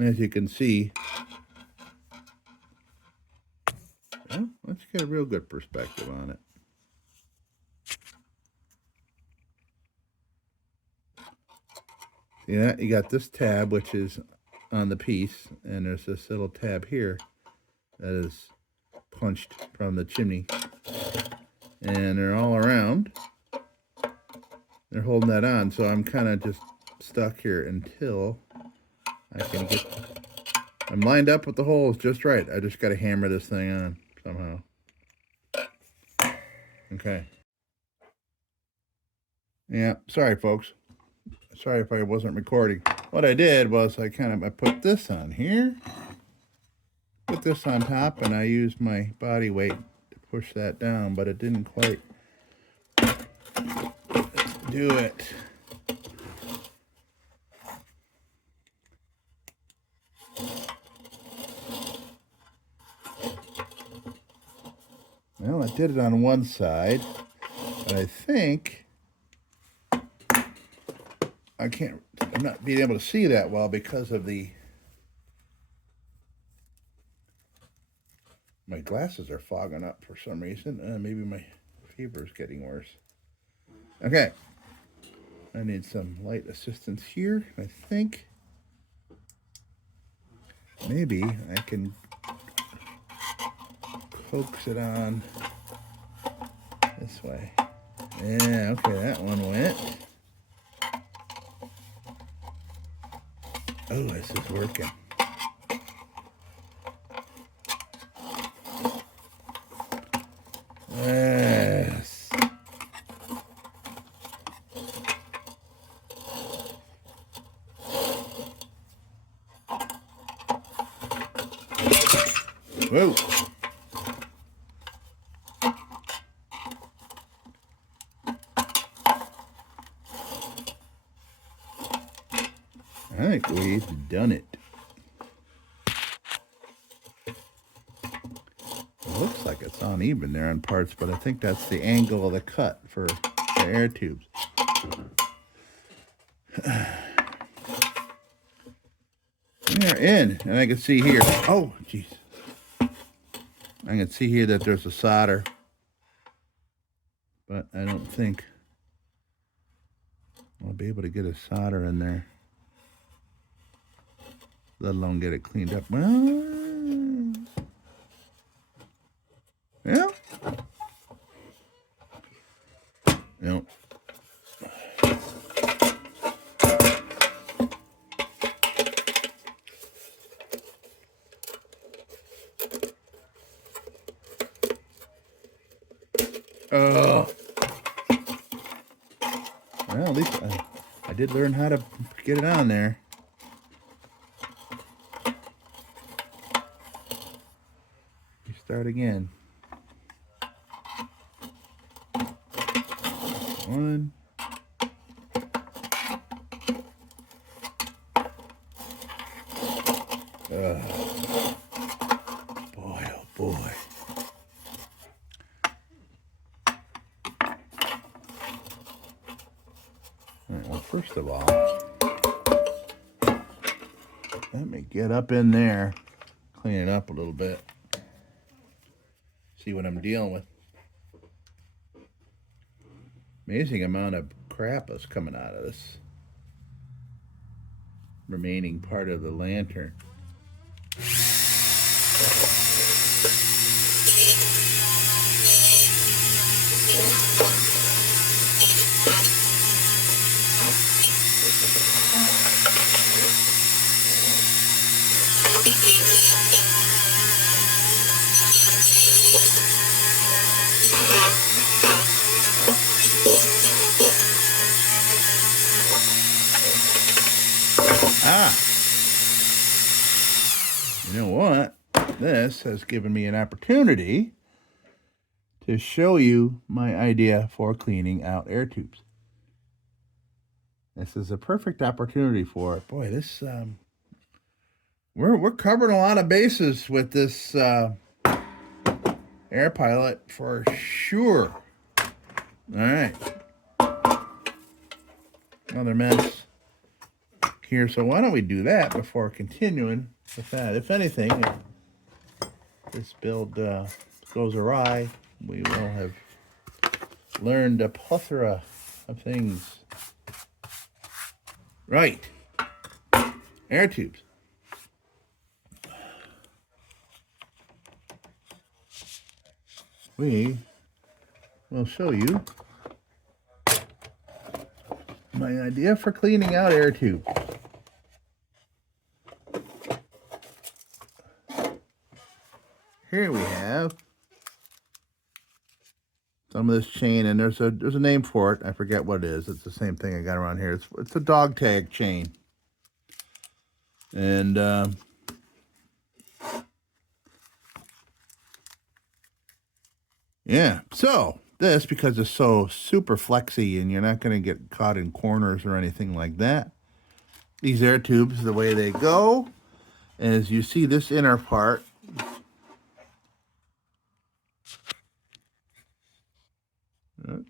as you can see, well, let's get a real good perspective on it. Yeah, you got this tab, which is on the piece, and there's this little tab here that is punched from the chimney. And they're all around. They're holding that on, so I'm kind of just stuck here until I can get... I'm lined up with the holes just right. I just got to hammer this thing on somehow. Okay. Yeah, sorry, folks. Sorry if I wasn't recording. What I did was I put this on here, put this on top, and I used my body weight to push that down, but it didn't quite do it. Well, I did it on one side, but I think I'm not being able to see that well because of my glasses are fogging up for some reason. Maybe my fever is getting worse. Okay. I need some light assistance here. I think maybe I can coax it on this way. Yeah, okay, that one went. Oh, this is working. Yes. Whoa. I think we've done it. It looks like it's uneven there on parts, but I think that's the angle of the cut for the air tubes. They're in, and I can see here. Oh, jeez. I can see here that there's a solder, but I don't think I'll be able to get a solder in there, let alone get it cleaned up. Well, yeah. Yep. Oh. Well, at least I did learn how to get it on there. You start again. One. Boy, oh boy. All right, well, first of all, let me get up in there, clean it up a little bit, see what I'm dealing with. Amazing amount of crap is coming out of this remaining part of the lantern. You know what? This has given me an opportunity to show you my idea for cleaning out air tubes. This is a perfect opportunity for it. Boy, this we're covering a lot of bases with this air pilot for sure. All right, another mess here. So why don't we do that before continuing with that? If anything, if this build goes awry, we will have learned a plethora of things. Right. air tubes. We will show you my idea for cleaning out air tubes. Here we have some of this chain, and there's a name for it. I forget what it is. It's the same thing I got around here. It's a dog tag chain, and yeah. So this, because it's so super flexy, and you're not going to get caught in corners or anything like that. These air tubes, the way they go, is you see this inner part. I'm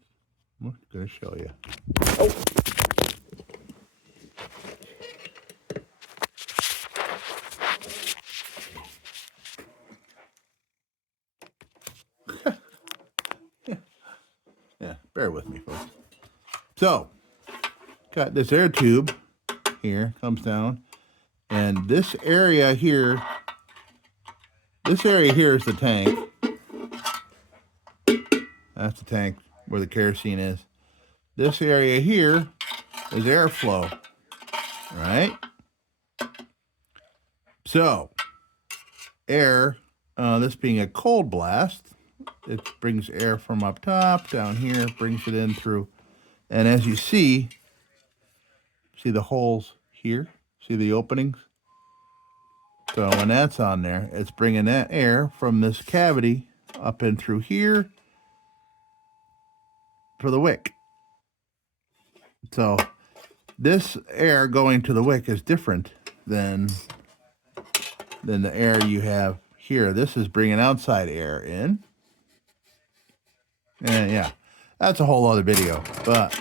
going to show you. Yeah, bear with me, folks. So, got this air tube here, comes down, and this area here is the tank. That's the tank where the kerosene is. This area here is airflow, right? So, air, this being a cold blast, it brings air from up top down here, brings it in through, and as you see the holes here, see the openings? So when that's on there, it's bringing that air from this cavity up in through here for the wick. So this air going to the wick is different than the air you have here. This is bringing outside air in. And yeah, that's a whole other video. But,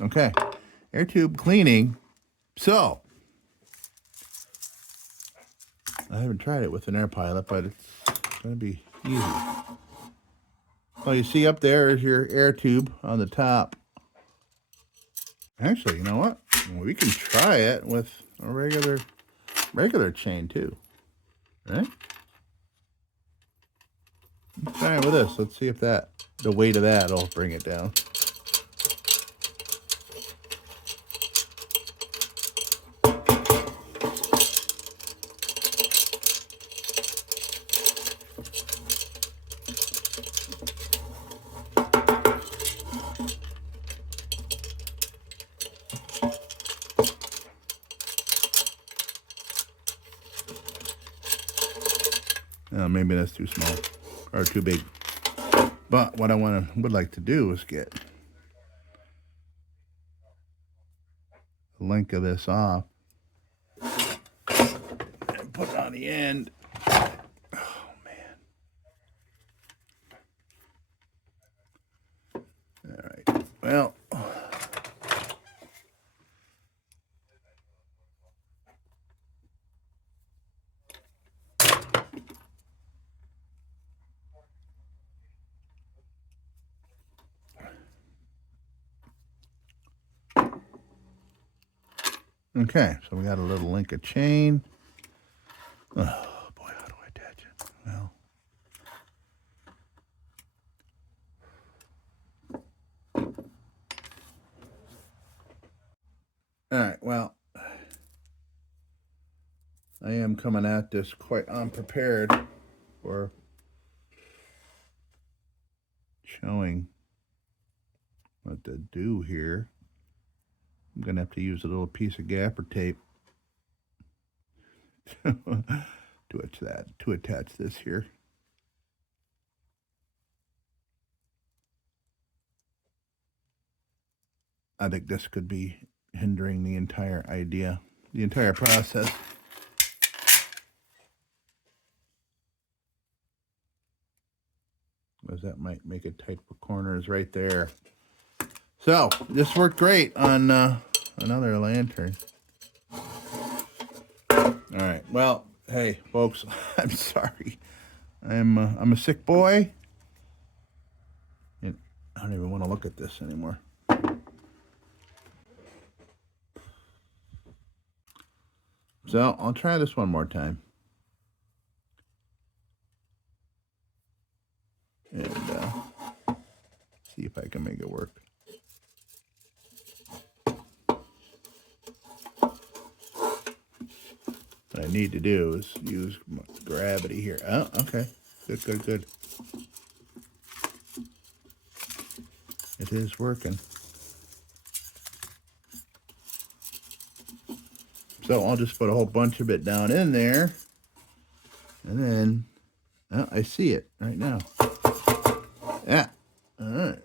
okay. Air tube cleaning. So, I haven't tried it with an air pilot, but it's going to be easy. Oh, you see up there is your air tube on the top. Actually, you know what? We can try it with a regular chain too, right? Let's try it with this. Let's see if the weight of that will bring it down. Maybe that's too small or too big. But what I would like to do is get the length of this off and put it on the end. Oh man! All right. Well. Okay, so we got a little link of chain. Oh boy, how do I attach it? Well, all right. Well, I am coming at this quite unprepared for showing what to do here. I'm gonna have to use a little piece of gaffer tape to attach this here. I think this could be hindering the entire idea, the entire process. Because that might make it tight for corners right there. So this worked great on another lantern. All right. Well, hey, folks, I'm sorry. I'm a sick boy, and I don't even want to look at this anymore. So I'll try this one more time. And see if I can make it work. What I need to do is use gravity here. Oh, okay. Good, good, good. It is working. So I'll just put a whole bunch of it down in there. And then, oh, I see it right now. Yeah. All right.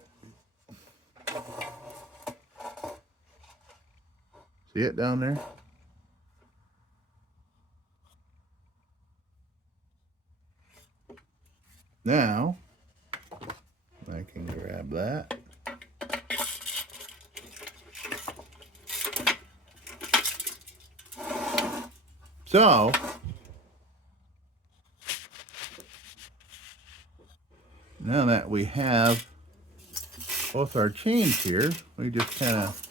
See it down there? Now, I can grab that. So, now that we have both our chains here, we just kind of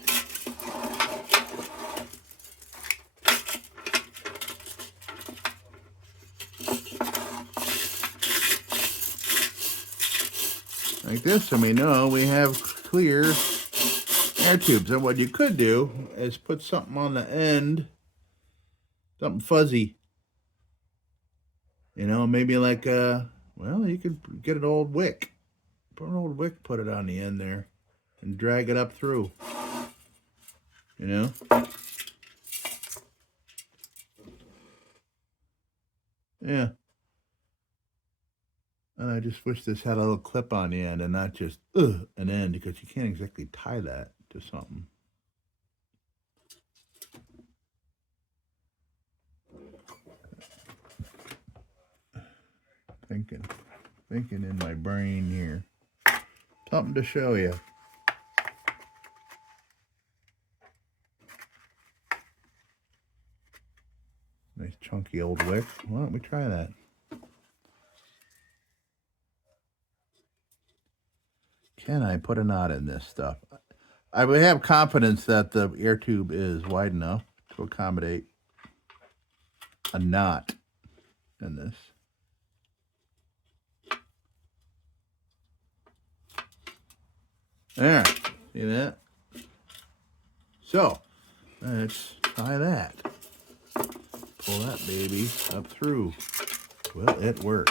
like this, and we know we have clear air tubes. And what you could do is put something on the end, something fuzzy. You know, maybe like well, you could get an old wick. Put an old wick, put it on the end there, and drag it up through. You know? Yeah. And I just wish this had a little clip on the end and not just an end, because you can't exactly tie that to something. Thinking in my brain here. Something to show you. Nice chunky old wick. Why don't we try that? Can I put a knot in this stuff? I would have confidence that the air tube is wide enough to accommodate a knot in this. There, see that? So, let's try that. Pull that baby up through. Will it work?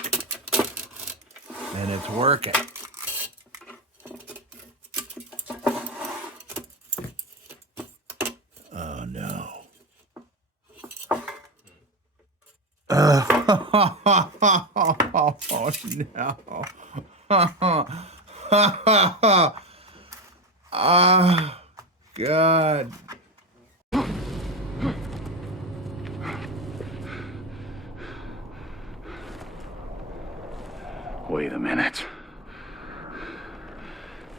And it's working. Oh no. Oh no. Ah, God. Wait a minute.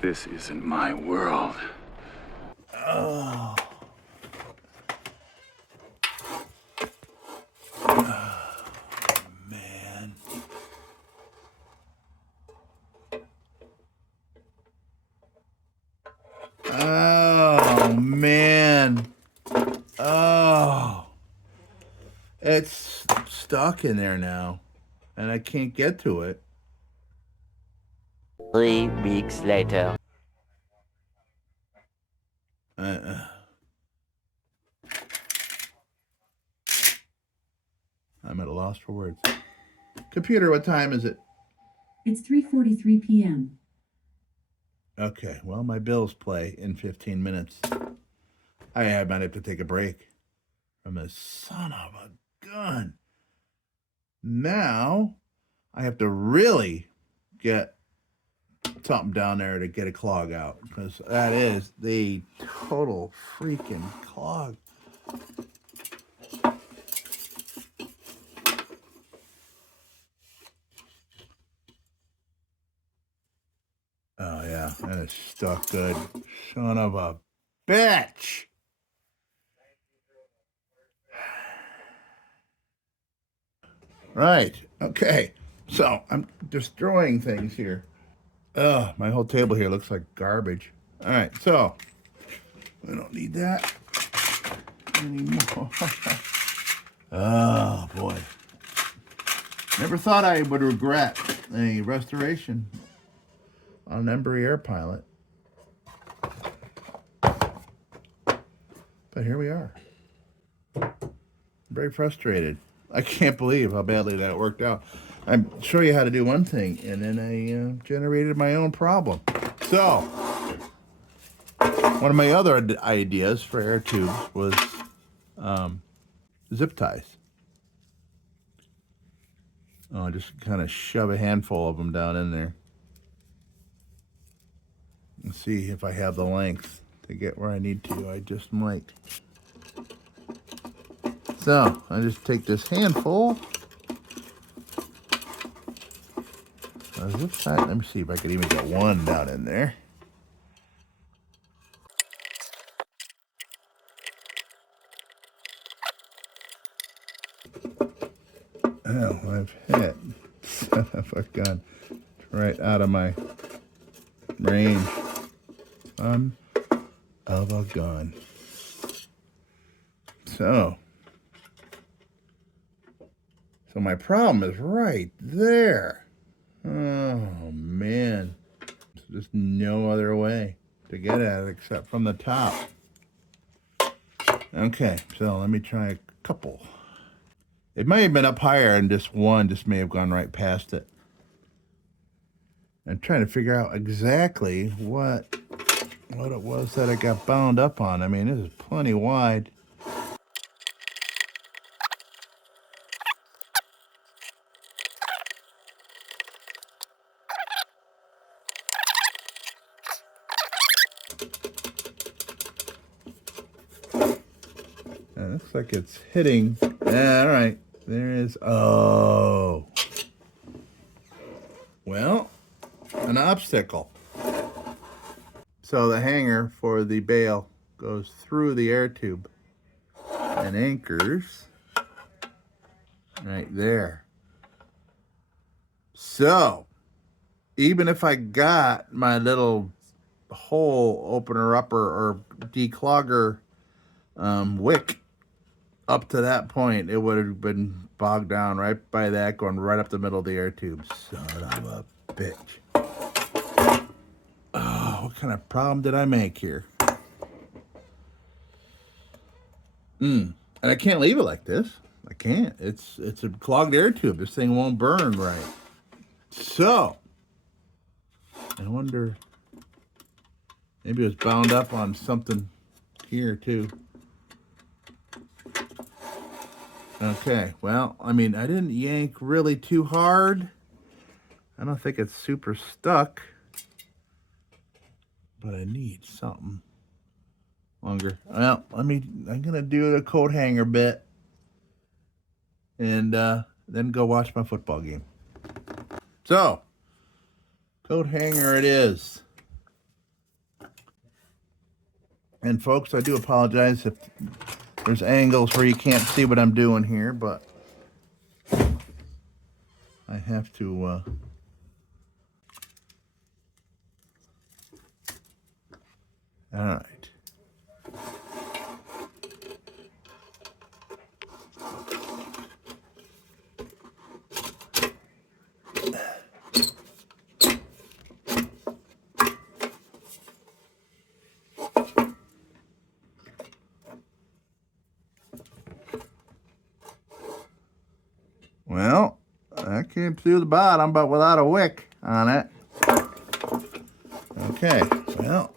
This isn't my world. Oh. Man. Oh, man. Oh. It's stuck in there now, and I can't get to it. 3 weeks later. I'm at a loss for words. Computer, what time is it? It's 3:43 p.m. Okay, well, my bills play in 15 minutes. I might have to take a break from this son of a gun. Now, I have to really get something down there to get a clog out, because that is the total freaking clog. Oh yeah, that is stuck good. Son of a bitch. Right, okay. So I'm destroying things here. Ugh, my whole table here looks like garbage. All right, so I don't need that anymore. Oh boy. Never thought I would regret a restoration on an embury air pilot. But here we are. Very frustrated. I can't believe how badly that worked out. I'll show you how to do one thing, and then I generated my own problem. So, one of my other ideas for air tubes was zip ties. Oh, just kind of shove a handful of them down in there. And see if I have the length to get where I need to. I just might. So, I just take this handful. Zip tie. Let me see if I could even get one down in there. Oh, I've hit. Son of a gun. Right out of my range. Son of a gun. So my problem is right there. Oh, man. There's just no other way to get at it except from the top. Okay, so let me try a couple. It may have been up higher and just one just may have gone right past it. I'm trying to figure out exactly what it was that I got bound up on. I mean, this is plenty wide. Looks like it's hitting. Yeah, all right. There is. Oh. Well, an obstacle. So the hanger for the bail goes through the air tube and anchors right there. So even if I got my little hole opener upper or declogger wick up to that point, it would have been bogged down right by that, going right up the middle of the air tube. Son of a bitch. Oh, what kind of problem did I make here? And I can't leave it like this. I can't. It's a clogged air tube. This thing won't burn right. So, I wonder, maybe it was bound up on something here too. Okay, well, I mean, I didn't yank really too hard. I don't think it's super stuck. But I need something longer. Well, I'm going to do the coat hanger bit. And then go watch my football game. So, coat hanger it is. And folks, I do apologize if there's angles where you can't see what I'm doing here, but I have to all right. Well, I came through the bottom, but without a wick on it. Okay, well.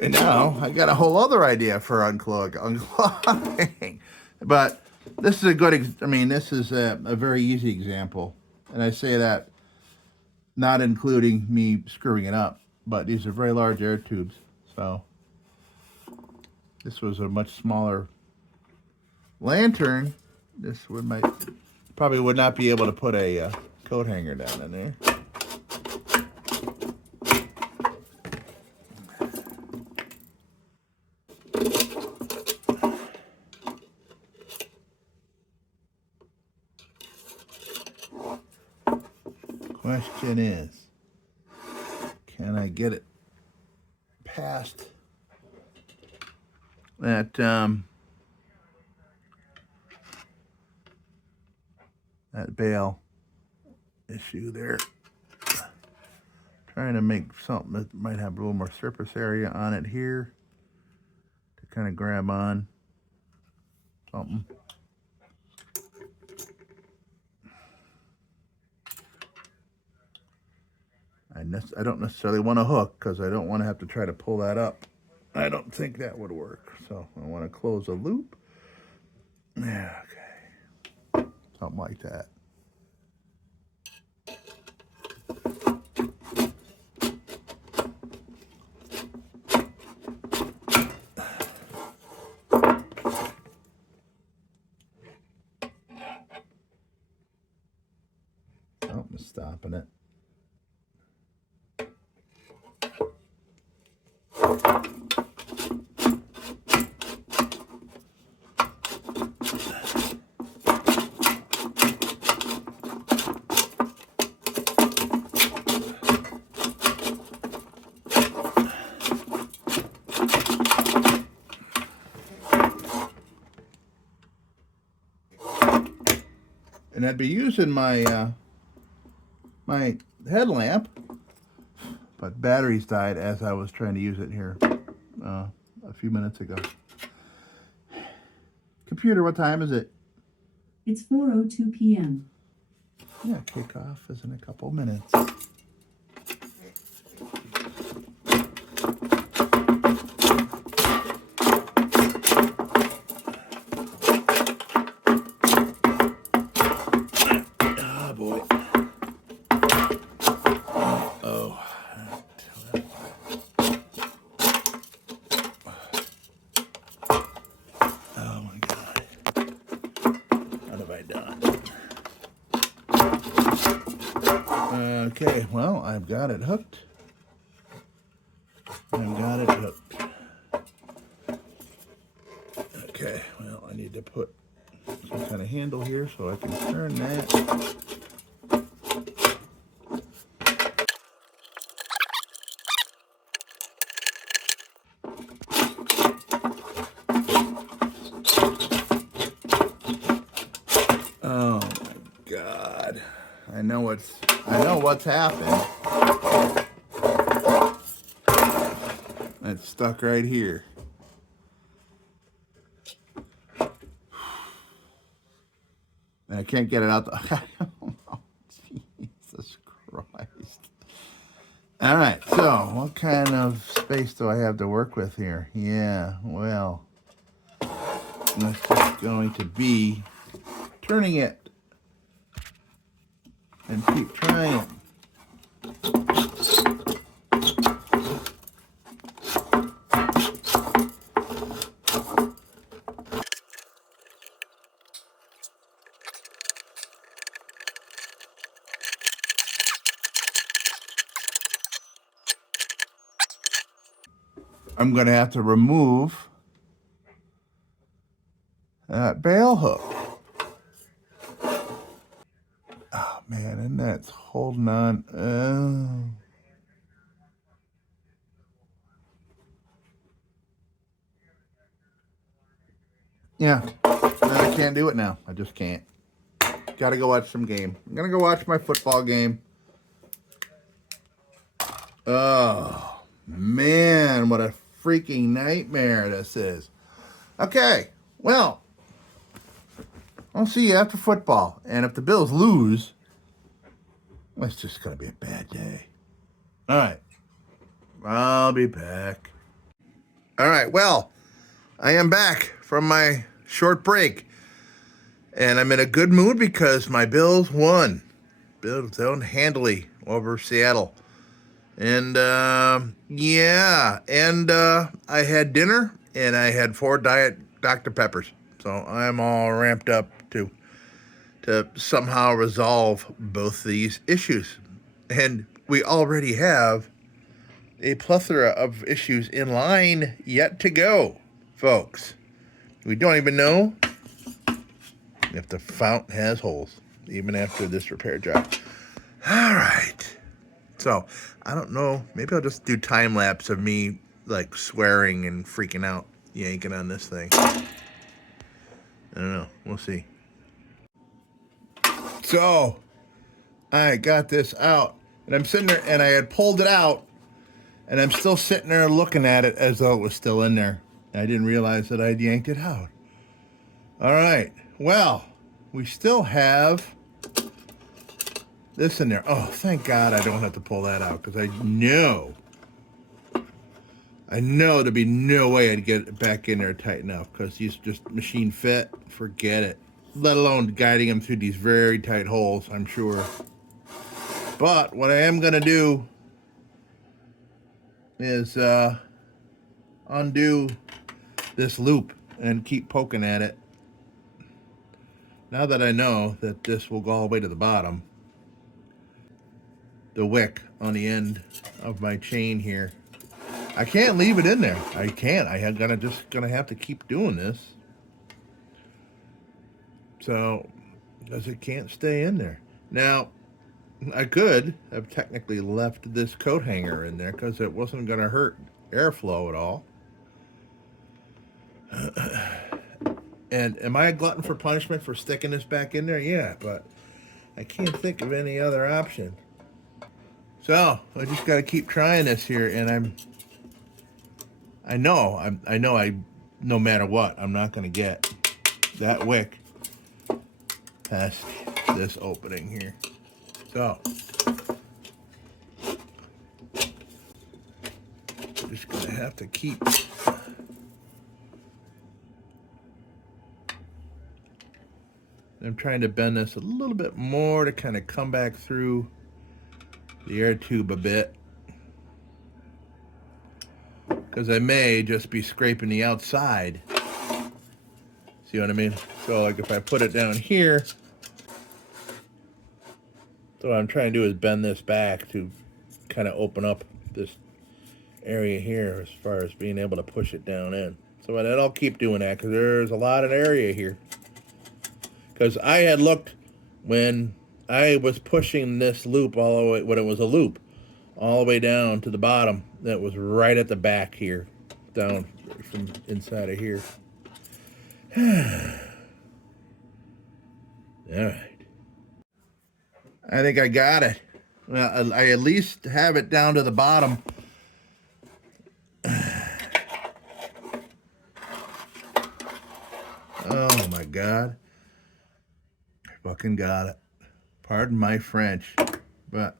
And now I got a whole other idea for unclogging. But this is a good, this is a very easy example. And I say that not including me screwing it up, but these are very large air tubes. So this was a much smaller lantern. This probably would not be able to put a coat hanger down in there. question is, can I get it past that that bail issue there? Trying to make something that might have a little more surface area on it here to kind of grab on something. I don't necessarily want a hook because I don't want to have to try to pull that up. I don't think that would work. So I want to close a loop. Yeah, okay. Something like that. Something's stopping it. And I'd be using my my headlamp, but batteries died as I was trying to use it here a few minutes ago. Computer, what time is it? It's 4:02 p.m. Yeah, kickoff is in a couple minutes. Oh boy. Oh. Oh my God. What have I done? Okay, well, I've got it hooked. Okay, well, I need to put some kind of handle here so I can turn that. Oh my God. I know what's happened. It's stuck right here. And I can't get it out. I don't know. Jesus Christ. All right, so what kind of space do I have to work with here? Yeah, well, that's just going to be turning it and keep trying. I'm going to have to remove that bail hook. Oh, man, and that's holding on. Yeah, I can't do it now. I just can't. Got to go watch some game. I'm going to go watch my football game. Oh, man, what a freaking nightmare this is. Okay, well, I'll see you after football. And if the Bills lose, well, it's just going to be a bad day. All right, I'll be back. All right, well, I am back from my short break. And I'm in a good mood because my Bills won. Bills won handily over Seattle. And, yeah. And I had dinner, and I had 4 Diet Dr. Peppers. So I'm all ramped up to somehow resolve both these issues. And we already have a plethora of issues in line yet to go, folks. We don't even know if the fount has holes, even after this repair job. All right. So, I don't know. Maybe I'll just do time lapse of me like swearing and freaking out, yanking on this thing. I don't know. We'll see. So, I got this out, and I'm sitting there, and I had pulled it out, and I'm still sitting there looking at it as though it was still in there. I didn't realize that I'd yanked it out. All right. Well, we still have this in there. Oh, thank God I don't have to pull that out, because I know there'd be no way I'd get it back in there tight enough, because he's just machine fit. Forget it. Let alone guiding him through these very tight holes, I'm sure. But what I am going to do is undo this loop and keep poking at it. Now that I know that this will go all the way to the bottom, the wick on the end of my chain here, I can't leave it in there. I can't. I'm just gonna have to keep doing this. So, because it can't stay in there. Now, I could have technically left this coat hanger in there because it wasn't going to hurt airflow at all. And am I a glutton for punishment for sticking this back in there? Yeah, but I can't think of any other option. So I just got to keep trying this here, and I know no matter what, I'm not going to get that wick past this opening here. So just gonna have to keep I'm trying to bend this a little bit more to kind of come back through the air tube a bit, because I may just be scraping the outside. See what I mean? So like if I put it down here, so what I'm trying to do is bend this back to kind of open up this area here as far as being able to push it down in. So I'll keep doing that because there's a lot of area here. Because I had looked when I was pushing this loop all the way, when it was a loop, all the way down to the bottom, that was right at the back here, down from inside of here. All right. I think I got it. Well, I at least have it down to the bottom. Oh my God. I fucking got it. Pardon my French, but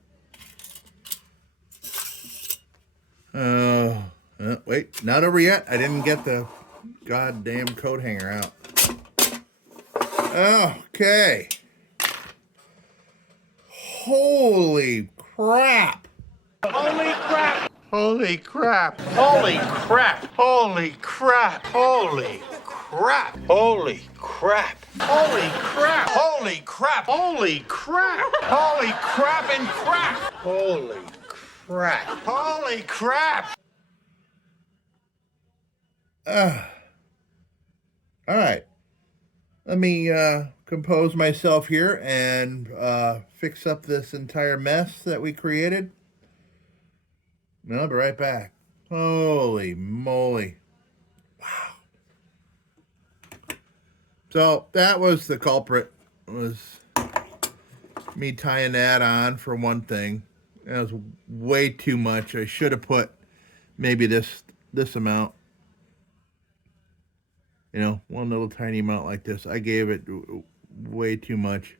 wait, not over yet. I didn't get the goddamn coat hanger out. Okay. Holy crap. Holy crap! Holy crap. Holy crap! Holy crap! Holy crap! Holy crap! Holy crap! Holy crap! Holy crap! Holy crap and crap! Holy crap! Holy crap! All right. Let me compose myself here and fix up this entire mess that we created. And I'll be right back. Holy moly. Wow. So that was the culprit, was me tying that on for one thing. That was way too much. I should have put maybe this amount. You know, one little tiny amount like this. I gave it way too much.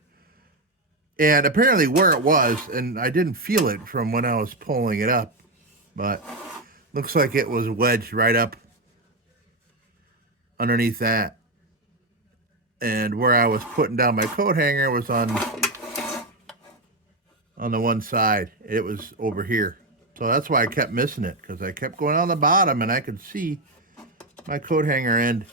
And apparently where it was, and I didn't feel it from when I was pulling it up, but looks like it was wedged right up underneath that. And where I was putting down my coat hanger was on the one side. It was over here. So that's why I kept missing it, because I kept going on the bottom and I could see my coat hanger end.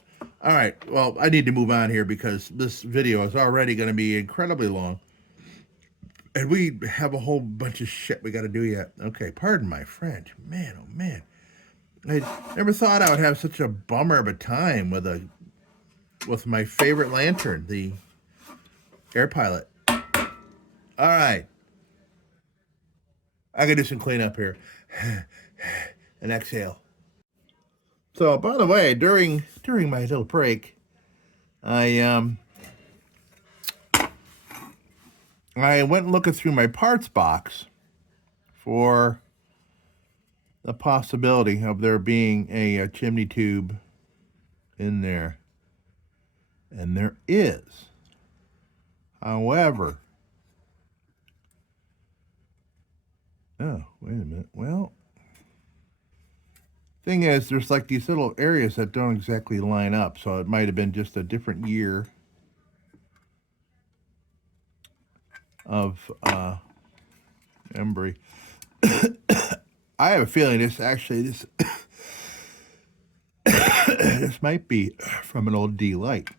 All right, well, I need to move on here because this video is already going to be incredibly long. And we have a whole bunch of shit we got to do yet. Okay, pardon my French. Man, oh man. I never thought I would have such a bummer of a time with my favorite lantern, the Air Pilot. All right. I can do some cleanup here. And exhale. So, by the way, during my little break, I went looking through my parts box for the possibility of there being a chimney tube in there. And there is. However, oh, wait a minute. Well, thing is, there's like these little areas that don't exactly line up, so it might have been just a different year of embury. I have a feeling this this might be from an old D-Light,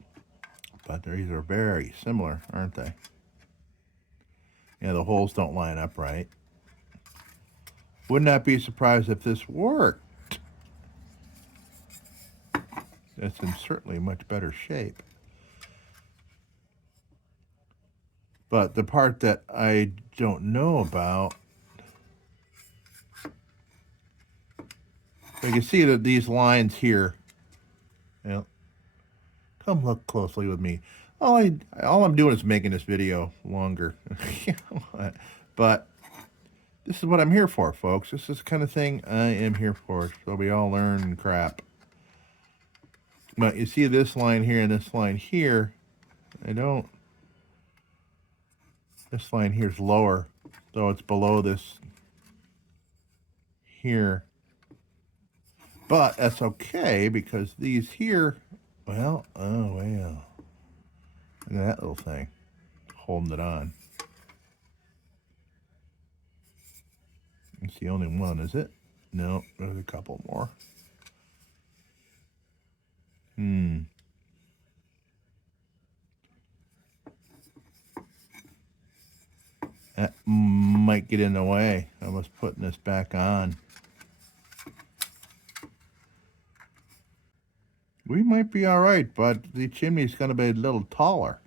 but these are very similar, aren't they? Yeah, the holes don't line up right. Would not be surprised if this worked. It's in certainly much better shape. But the part that I don't know about, you can see that these lines here, come look closely with me. All I'm doing is making this video longer. But this is what I'm here for, folks. This is the kind of thing I am here for. So we all learn crap. But you see this line here and this line here. This line here is lower. So it's below this here. But that's okay because these here, well, oh, well. Look at that little thing holding it on. It's the only one, is it? No, there's a couple more. That might get in the way. I was putting this back on. We might be all right, but the chimney's going to be a little taller.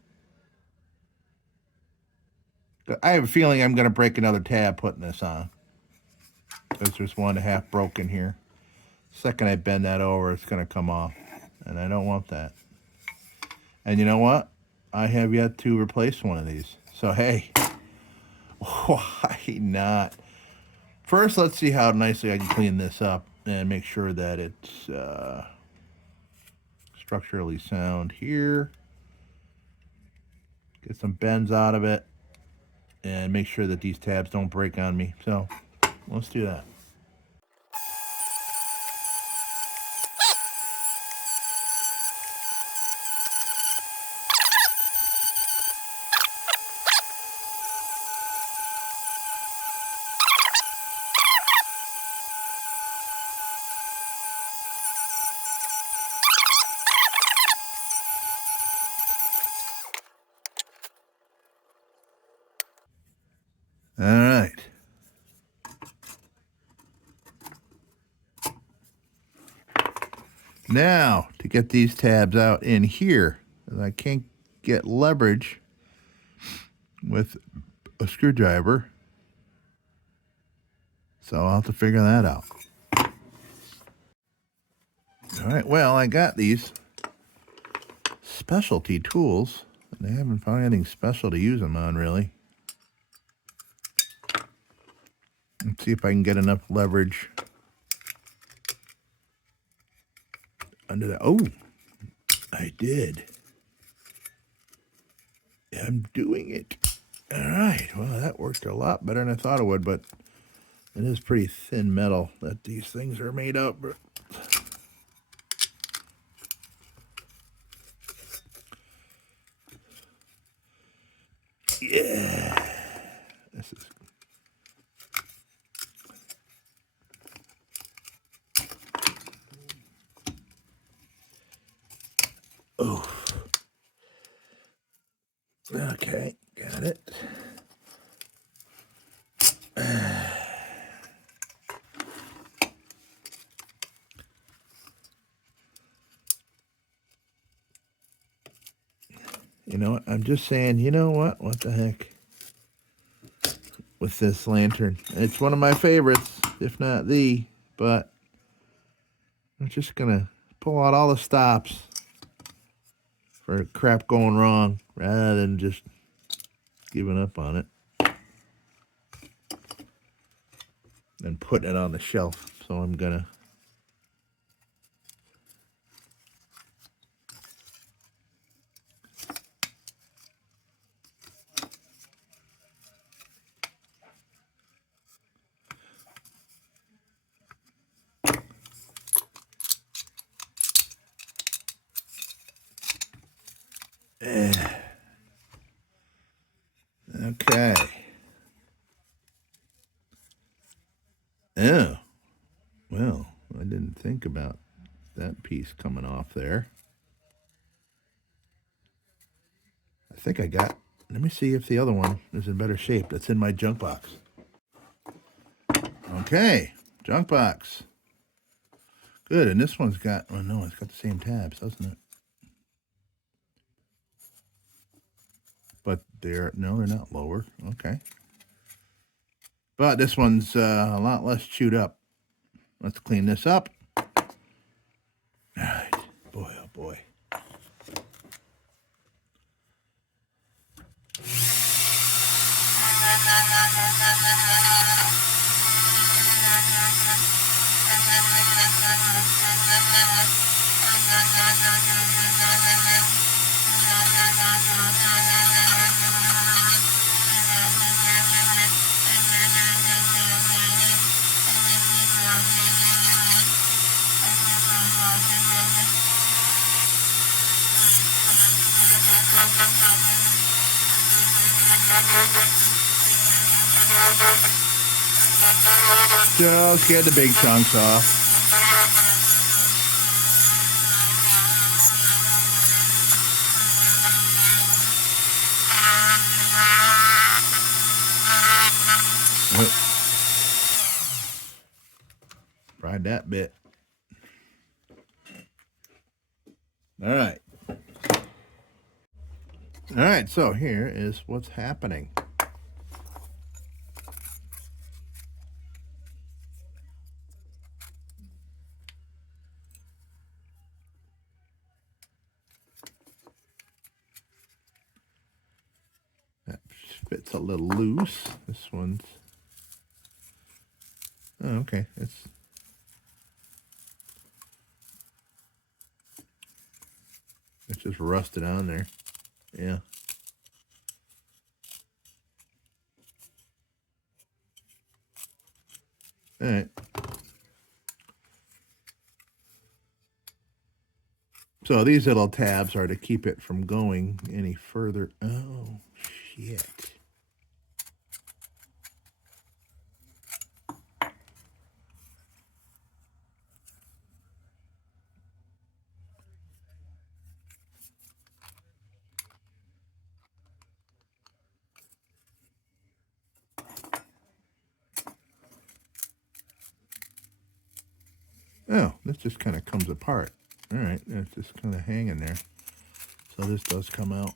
I have a feeling I'm going to break another tab putting this on. Because there's one half broken here. Second I bend that over, it's going to come off. And I don't want that. And you know what? I have yet to replace one of these. So, hey, why not? First, let's see how nicely I can clean this up and make sure that it's structurally sound here. Get some bends out of it and make sure that these tabs don't break on me. So let's do that. All right. Now, to get these tabs out in here, I can't get leverage with a screwdriver, so I'll have to figure that out. All right, well, I got these specialty tools, and I haven't found anything special to use them on, really. Let's see if I can get enough leverage under that. Oh, I did. I'm doing it. All right. Well, that worked a lot better than I thought it would, but it is pretty thin metal that these things are made of. Yeah. This is... Oh. Okay, got it. You know what? I'm just saying, you know what? What the heck? with this lantern. It's one of my favorites, if not the, but I'm just going to pull out all the stops for crap going wrong rather than just giving up on it and putting it on the shelf. So I'm going to okay. Oh, well, I didn't think about that piece coming off there. I think I got, let me see if the other one is in better shape. That's in my junk box. Okay, junk box. Good, and this one's got, oh no, it's got the same tabs, doesn't it? But they're, no, they're not lower. Okay. But this one's a lot less chewed up. Let's clean this up. All right, boy, oh boy. Just get the big chunks off. Fried that bit. All right. All right, so here is what's happening. That fits a little loose. This one's, oh, okay. It's just rusted on there. Yeah. All right. So these little tabs are to keep it from going any further. Oh, shit. Oh, this just kind of comes apart. All right, it's just kind of hanging there. So this does come out.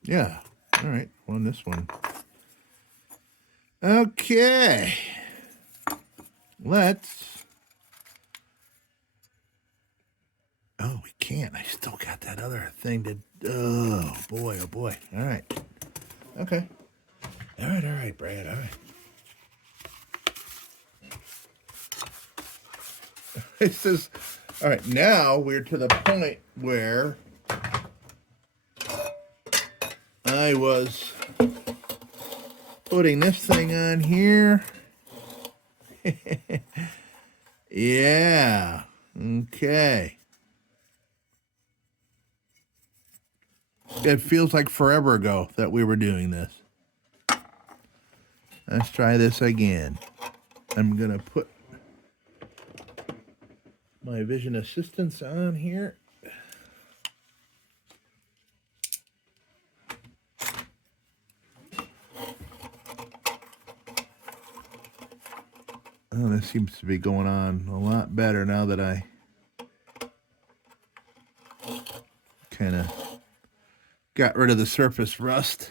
Yeah, all right, on this one. Okay, let's, oh, we can't. I still got that other thing to, oh boy, oh boy. All right, okay. All right, Brad, all right. It says, all right, now we're to the point where I was putting this thing on here. Yeah, okay. It feels like forever ago that we were doing this. Let's try this again. I'm going to put my vision assistance on here. Oh, this seems to be going on a lot better now that I kind of got rid of the surface rust.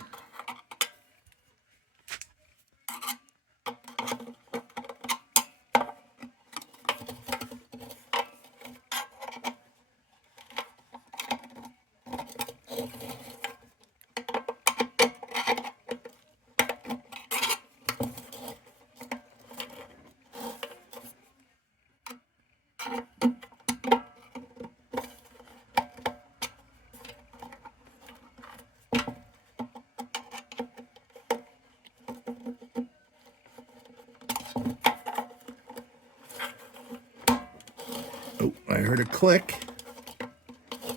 Oh, I heard a click.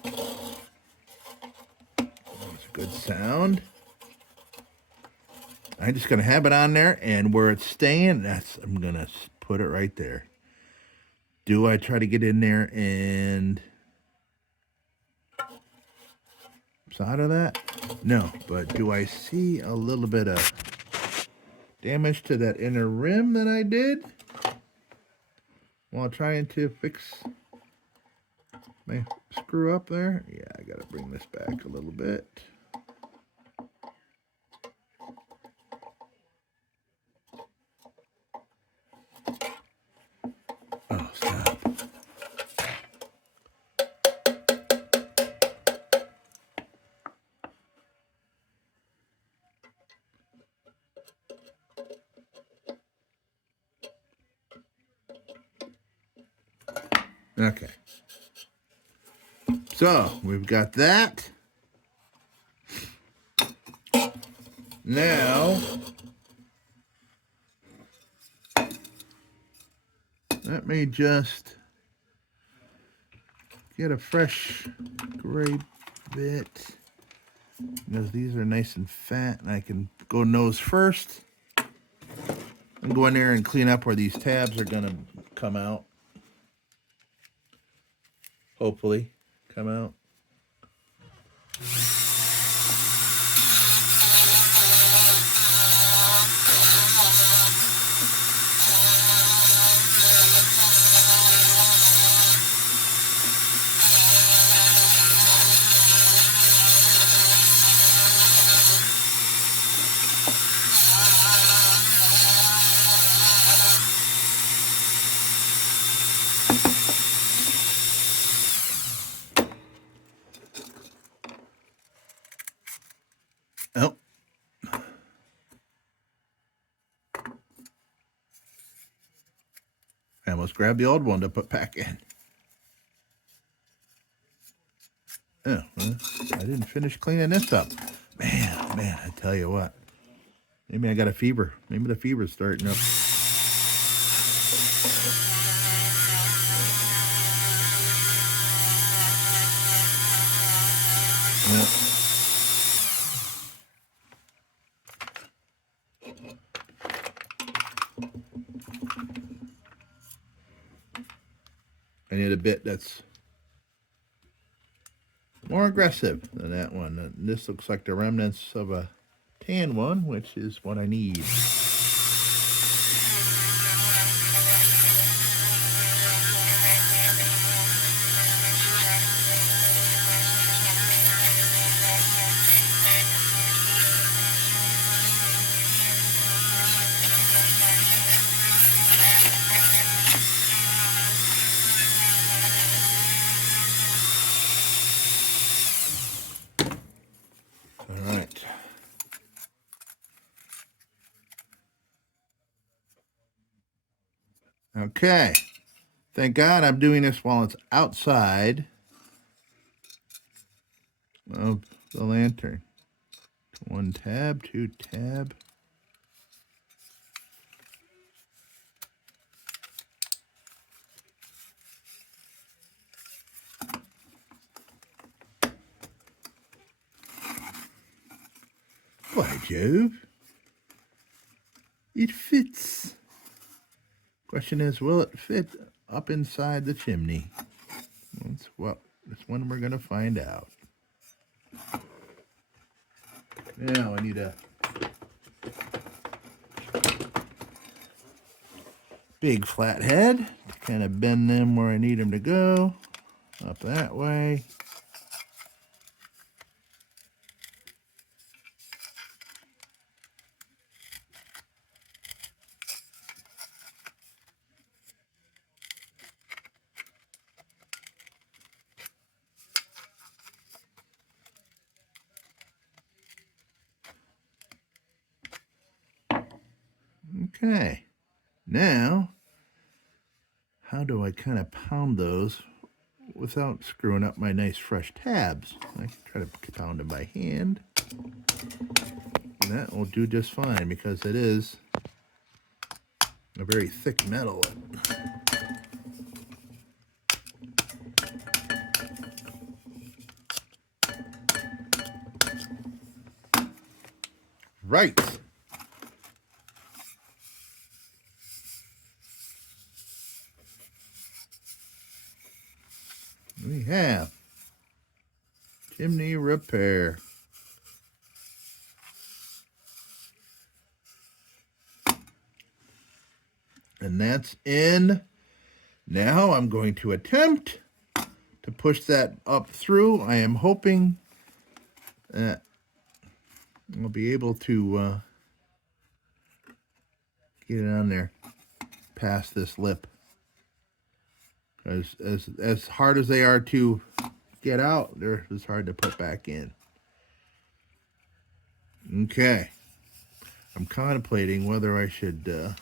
That's a good sound. I'm just going to have it on there, and where it's staying, I'm going to put it right there. Do I try to get in there and solder that? No, but do I see a little bit of damage to that inner rim that I did while trying to fix my screw up there? Yeah, I got to bring this back a little bit. Oh, stop. Okay. So, we've got that. Now, let me just get a fresh gray bit, because these are nice and fat, and I can go nose first and go in there and clean up where these tabs are going to come out. Hopefully come out. Oh. I almost grabbed the old one to put back in. Oh, well, I didn't finish cleaning this up. Man, I tell you what. Maybe I got a fever. Maybe the fever's starting up. Yeah. I need a bit that's more aggressive than that one. This looks like the remnants of a tan one, which is what I need. All right. Okay. Thank God I'm doing this while it's outside of the lantern. 1 tab, 2 tab. By Jove. It fits. Question is, will it fit up inside the chimney? That's when we're going to find out. Now I need a big flat head to kind of bend them where I need them to go. Up that way. Okay. Now, how do I kind of pound those without screwing up my nice fresh tabs? I can try to pound them by hand. And that will do just fine because it is a very thick metal. Right. We have chimney repair. And that's in. Now I'm going to attempt to push that up through. I am hoping that I'll be able to get it on there past this lip. As hard as they are to get out, they're as hard to put back in. Okay. I'm contemplating whether I should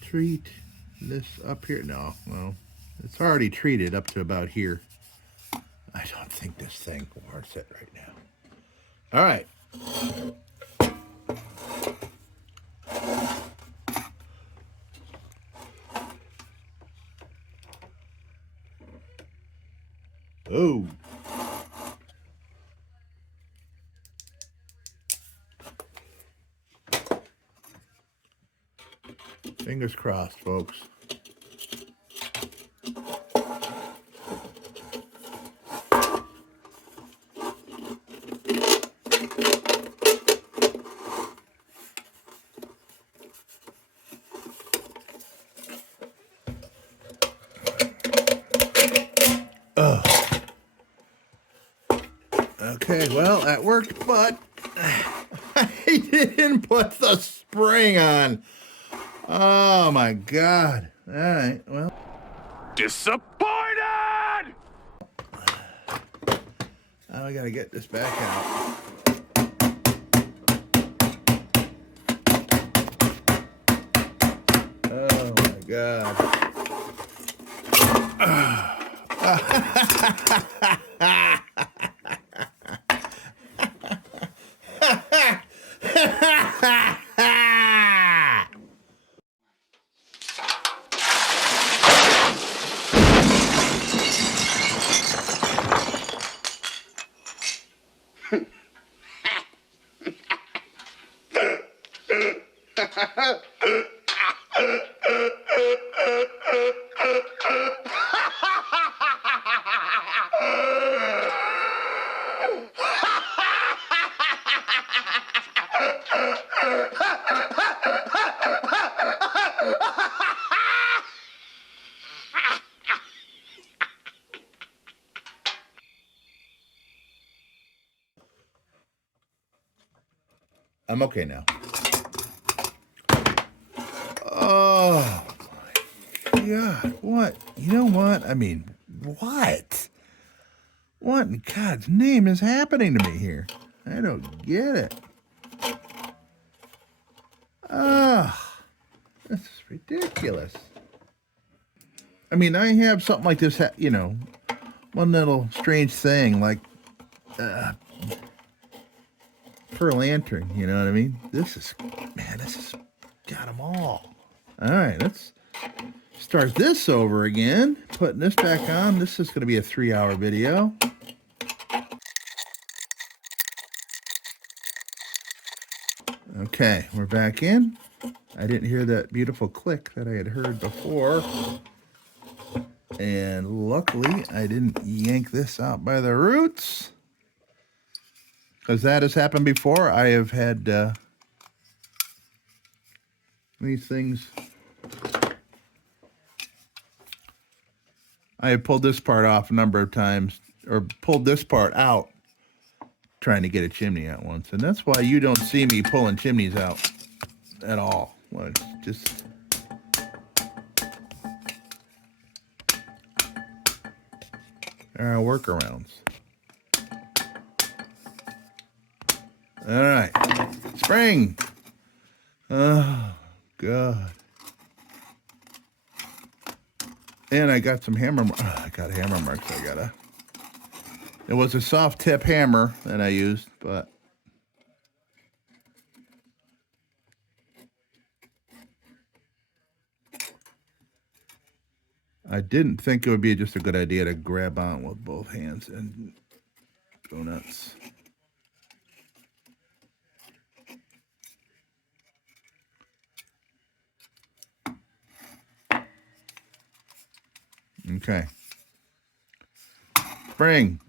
treat this up here. No, well, it's already treated up to about here. I don't think this thing warrants it right now. All right. Oh. Fingers crossed, folks. Okay, well, that worked, but I didn't put the spring on. Oh, my God. All right, well. Disappointed! Now I got to get this back out. Oh, my God. I'm okay now. Oh, my God. What? You know what? I mean, what? What in God's name is happening to me here? I don't get it. Ah, this is ridiculous. I mean, I have something like this, you know, one little strange thing like per lantern, you know what I mean? This is, man, this has got them all. All right, let's start this over again. Putting this back on. This is going to be a 3-hour video. Okay, we're back in. I didn't hear that beautiful click that I had heard before. And luckily, I didn't yank this out by the roots. Because that has happened before. I have had these things. I have pulled this part off a number of times, or pulled this part out, trying to get a chimney out once. And that's why you don't see me pulling chimneys out at all. Well, it's just... there are workarounds. All right. Spring. Oh, God. And I got some hammer. I got hammer marks. It was a soft tip hammer that I used, but I didn't think it would be just a good idea to grab on with both hands and go nuts. Okay. Spring.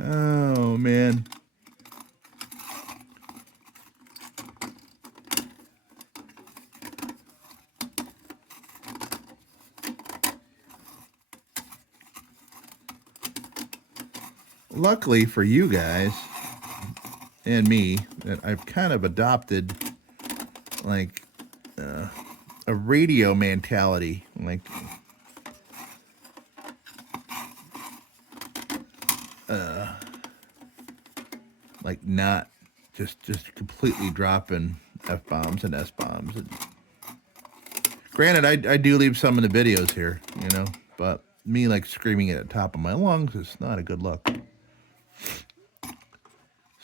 Oh, man. Luckily for you guys and me, that I've kind of adopted like a radio mentality, like not just completely dropping F-bombs and S-bombs. And granted, I do leave some in the videos here, but me like screaming it at the top of my lungs is not a good look.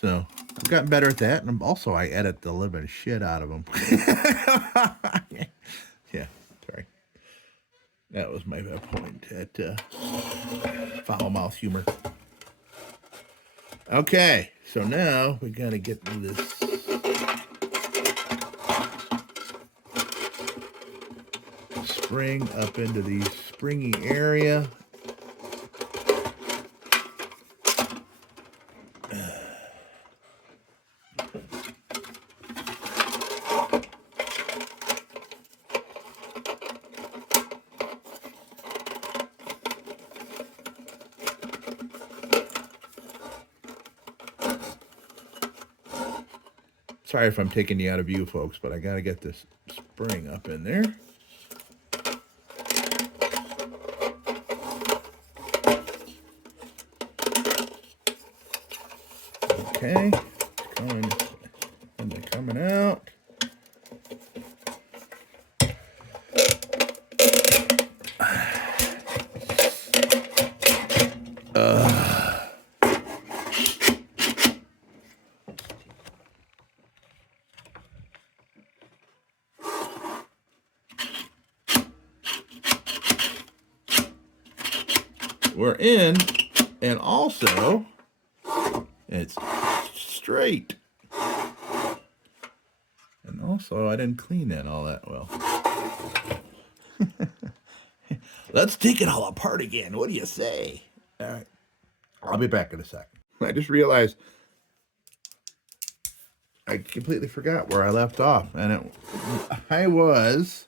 So I've gotten better at that, and also I edit the living shit out of them. Yeah, sorry. That was my point at foul mouth humor. Okay, so now we gotta get to this. Spring up into the springy area. Sorry if I'm taking you out of view, folks, but I got to get this spring up in there. Okay, coming out. We're in, and also it's straight. And also I didn't clean that all that well. Let's take it all apart again. What do you say? All right. I'll be back in a sec. I just realized I completely forgot where I left off, and I was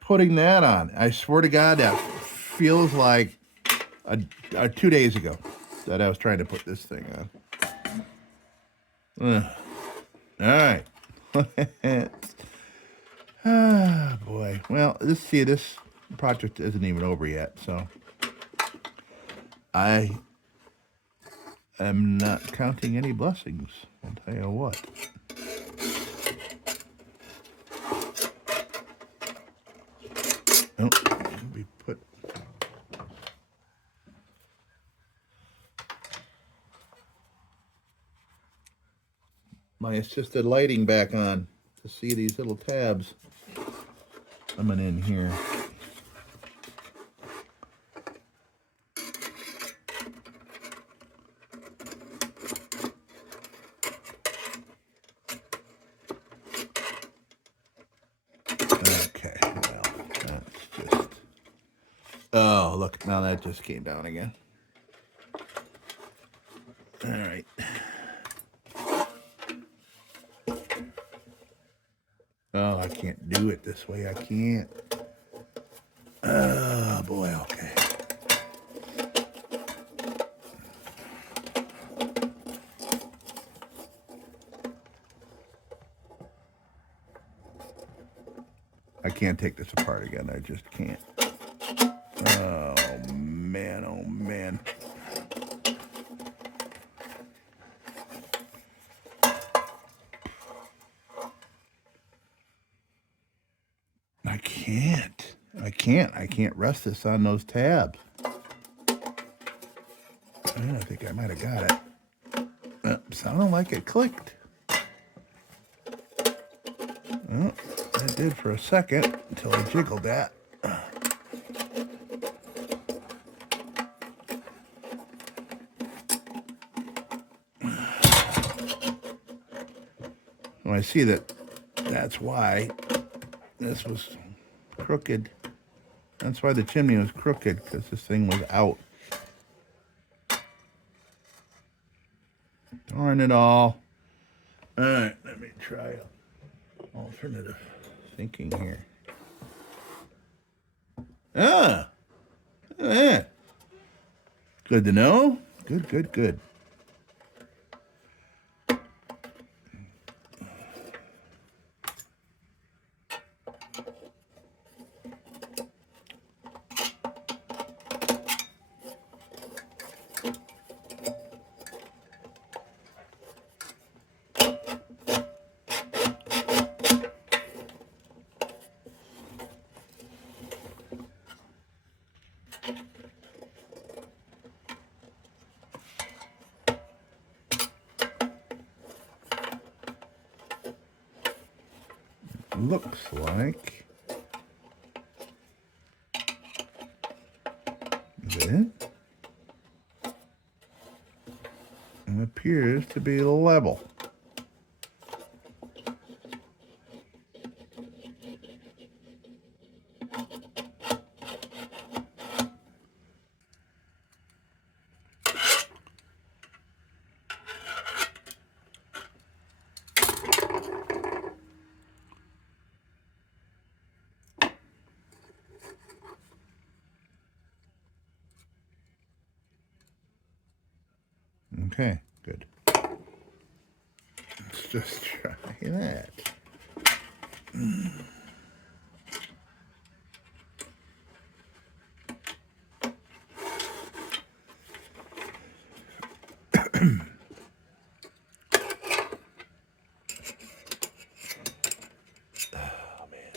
putting that on. I swear to God, that feels like 2 days ago that I was trying to put this thing on. All right. Ah, boy. Well, this project isn't even over yet, so I am not counting any blessings. I'll tell you what. Oh, we put. My assisted lighting back on to see these little tabs coming in here. Okay, well, that's just. Oh, look, now that just came down again. All right. Oh, I can't do it this way. I can't. Oh, boy, okay. I can't take this apart again. I just can't. Oh, man. Oh, man. can't. I can't rest this on those tabs. I think I might have got it. Sounded like it clicked. Well, it did for a second until I jiggled that. Well, I see that that's why this was crooked. That's why the chimney was crooked, because this thing was out. Darn it all. All right, let me try alternative thinking here. Ah, look at that. Good to know. Good, good, good. Looks like. Is it? It appears to be level. Okay, good. Let's just try that. Oh, man.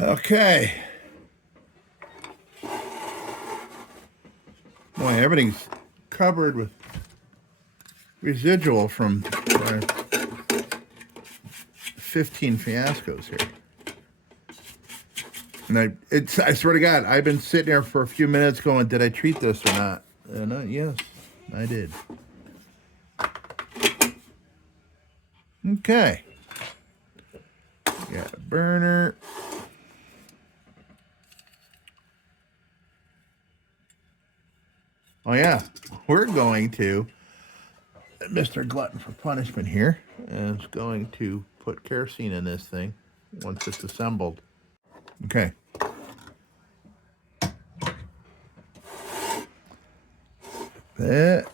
Okay. Boy, everything's covered with residual from 15 fiascos here. And I swear to God, I've been sitting there for a few minutes going, did I treat this or not? And yes, I did. Okay. Got a burner. Oh yeah, we're going to, Mr. Glutton for Punishment here is going to put kerosene in this thing once it's assembled. Okay. That.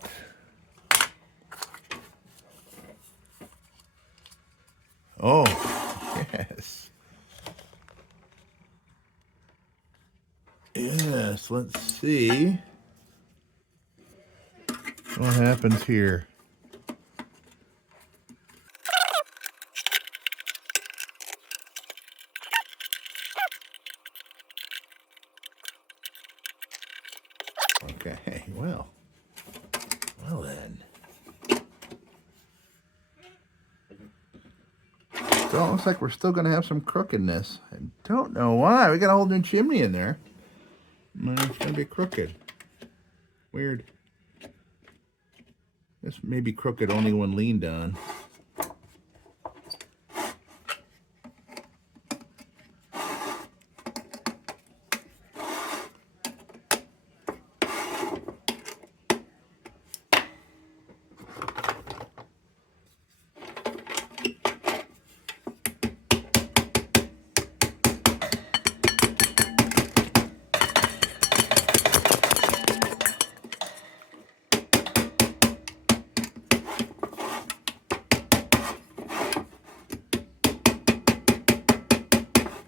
Oh, yes. Yes, let's see what happens here. Okay, well then. So it looks like we're still going to have some crookedness. I don't know why. We got a whole new chimney in there. It's going to be crooked. Weird. This may be crooked only when leaned on.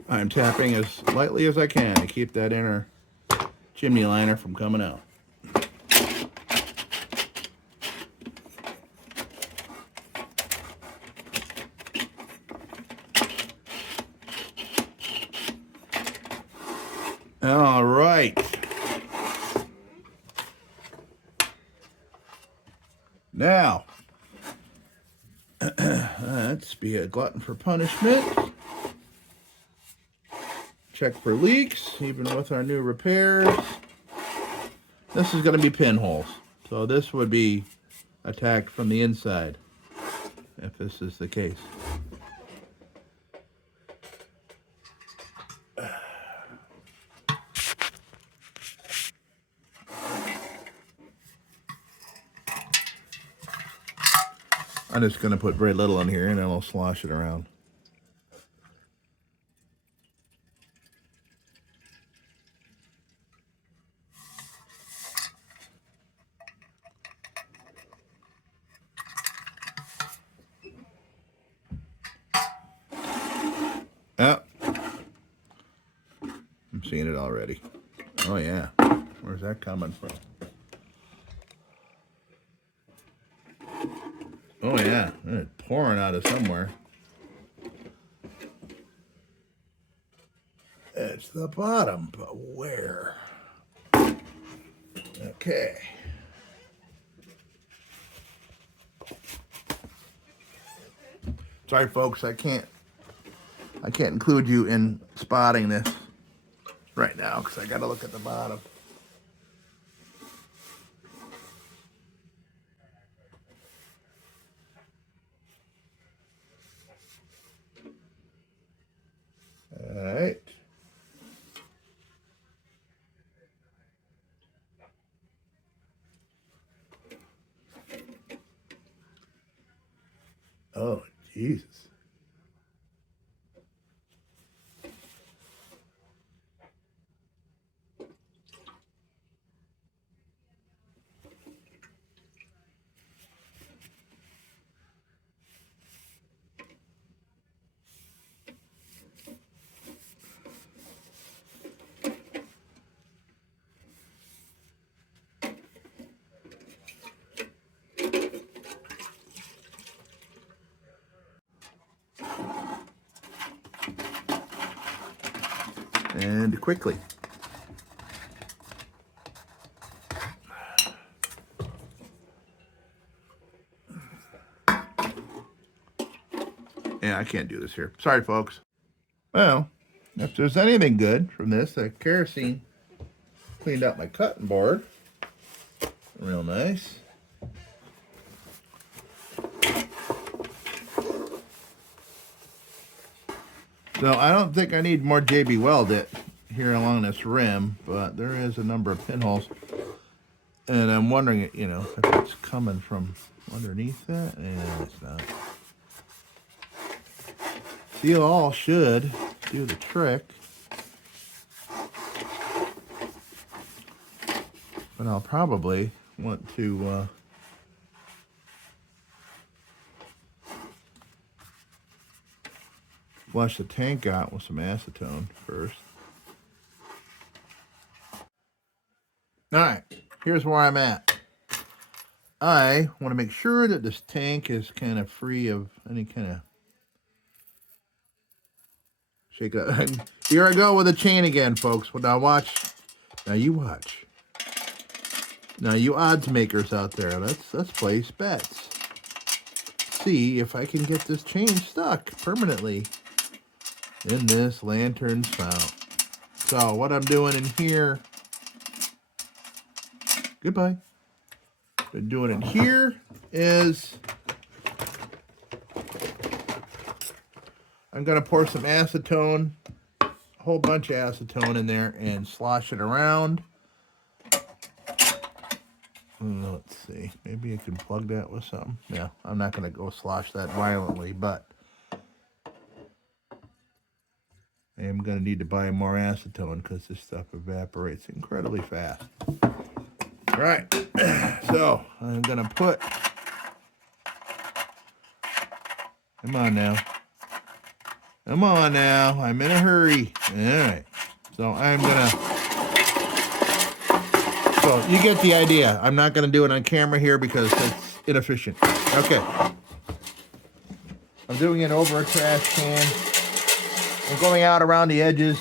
I'm tapping as lightly as I can to keep that inner chimney liner from coming out. All right. Now, let's be a glutton for punishment. Check for leaks, even with our new repairs. This is going to be pinholes. So this would be attacked from the inside, if this is the case. I'm just going to put very little in here and then I'll slosh it around. Oh, I'm seeing it already. Oh yeah, where's that coming from? Oh yeah, it's pouring out of somewhere. It's the bottom, but where? Okay. Sorry folks, I can't include you in spotting this right now because I gotta look at the bottom. All right. Oh, Jesus. And quickly. Yeah, I can't do this here. Sorry, folks. Well, if there's anything good from this, the kerosene cleaned out my cutting board. Real nice. So I don't think I need more JB Weld it here along this rim, but there is a number of pinholes. And I'm wondering, you know, if it's coming from underneath that. Yeah, it's not. Seal all should do the trick. But I'll probably want to flush the tank out with some acetone first. Alright, here's where I'm at. I want to make sure that this tank is kind of free of any kind of shake up. Here I go with the chain again, folks. Well, now watch. Now you watch. Now, you odds makers out there, let's place bets. See if I can get this chain stuck permanently in this lantern's fount. So what I'm doing in here, goodbye. What I'm doing in here is I'm gonna pour some acetone, a whole bunch of acetone in there, and slosh it around. Let's see, maybe I can plug that with something. Yeah, I'm not gonna go slosh that violently, but I am going to need to buy more acetone because this stuff evaporates incredibly fast. All right, so I'm going to put, come on now, I'm in a hurry. All right, so I'm going to, so you get the idea. I'm not going to do it on camera here because it's inefficient. Okay, I'm doing it over a trash can. I'm going out around the edges.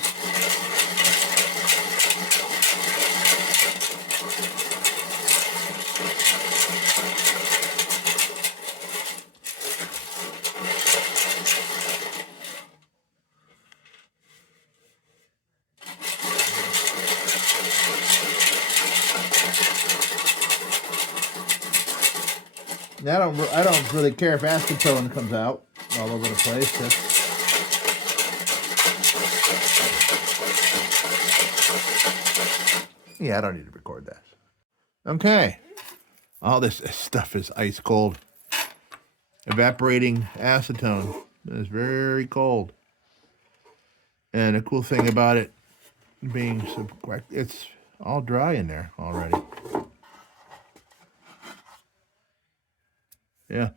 I don't really care if acetone comes out all over the place. Yeah, I don't need to record that. Okay. All this stuff is ice cold. Evaporating acetone is very cold. And the cool thing about it being so quick, it's all dry in there already. Yeah.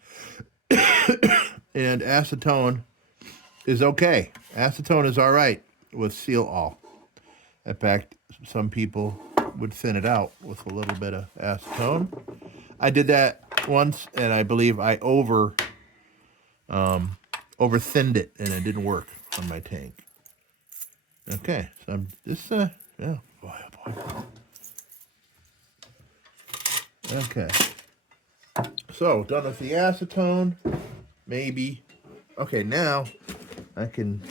And acetone is okay. Acetone is all right with seal all. In fact, some people would thin it out with a little bit of acetone. I did that once, and I believe I over thinned it, and it didn't work on my tank. Okay, so I'm just yeah, boy, oh boy. Okay, so done with the acetone, maybe. Okay, now I can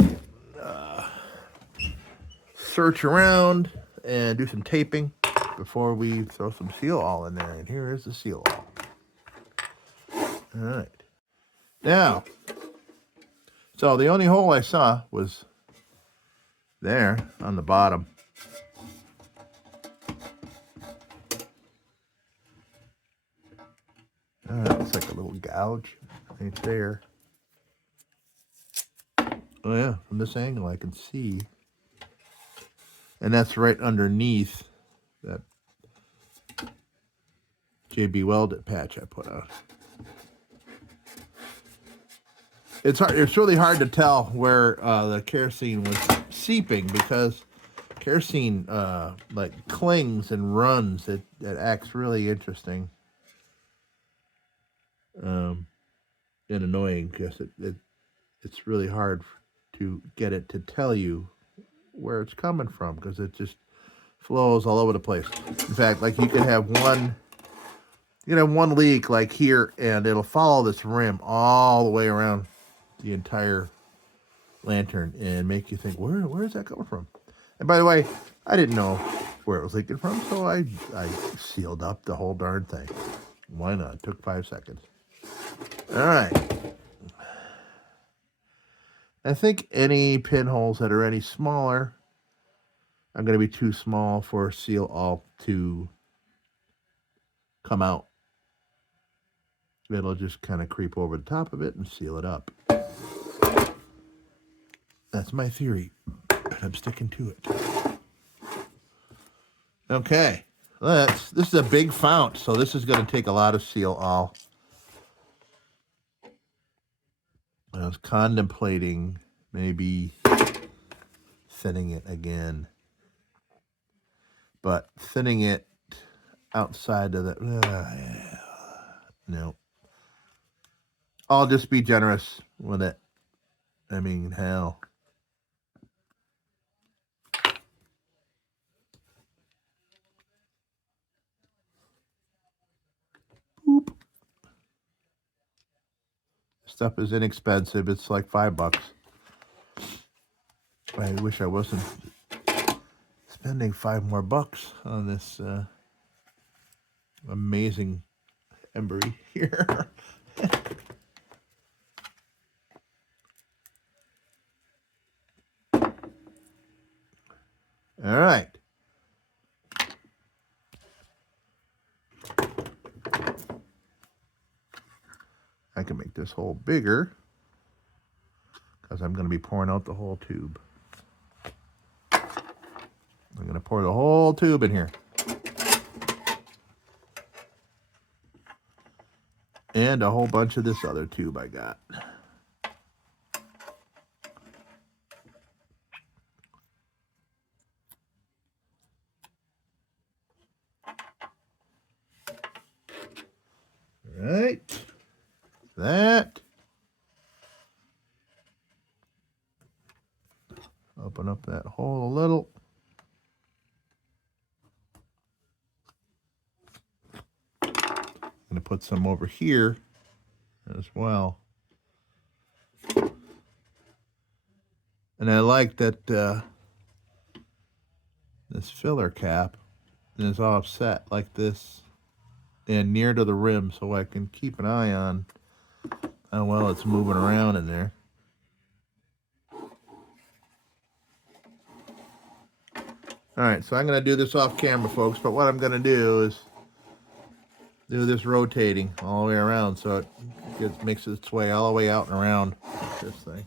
search around and do some taping before we throw some seal all in there. And here is the seal all. All right. Now, so the only hole I saw was there on the bottom. It's like a little gouge right there. Oh yeah, from this angle I can see. And that's right underneath that JB Weld patch I put on. It's hard. It's really hard to tell where the kerosene was seeping because kerosene like clings and runs. It acts really interesting and annoying because it's really hard to get it to tell you where it's coming from because it just flows all over the place. In fact, like you could have one leak like here, and it'll follow this rim all the way around the entire lantern and make you think, where is that coming from? And by the way, I didn't know where it was leaking from, so I sealed up the whole darn thing. Why not? It took 5 seconds. All right. I think any pinholes that are any smaller are going to be too small for seal all to come out. It'll just kind of creep over the top of it and seal it up. That's my theory, and I'm sticking to it. Okay, this is a big fount, so this is going to take a lot of seal all. I was contemplating maybe thinning it again, but thinning it outside of the no. I'll just be generous with it. I mean, hell. stuff is inexpensive. It's like $5. I wish I wasn't spending $5 more on this amazing embury here. All right. I can make this hole bigger because I'm going to be pouring out the whole tube. I'm going to pour the whole tube in here. And a whole bunch of this other tube I got. Right. That. Open up that hole a little. I'm going to put some over here as well. And I like that this filler cap is offset like this and near to the rim, so I can keep an eye on how well it's moving around in there. All right, so I'm going to do this off camera, folks, but what I'm going to do is do this rotating all the way around so it makes its way all the way out and around this thing.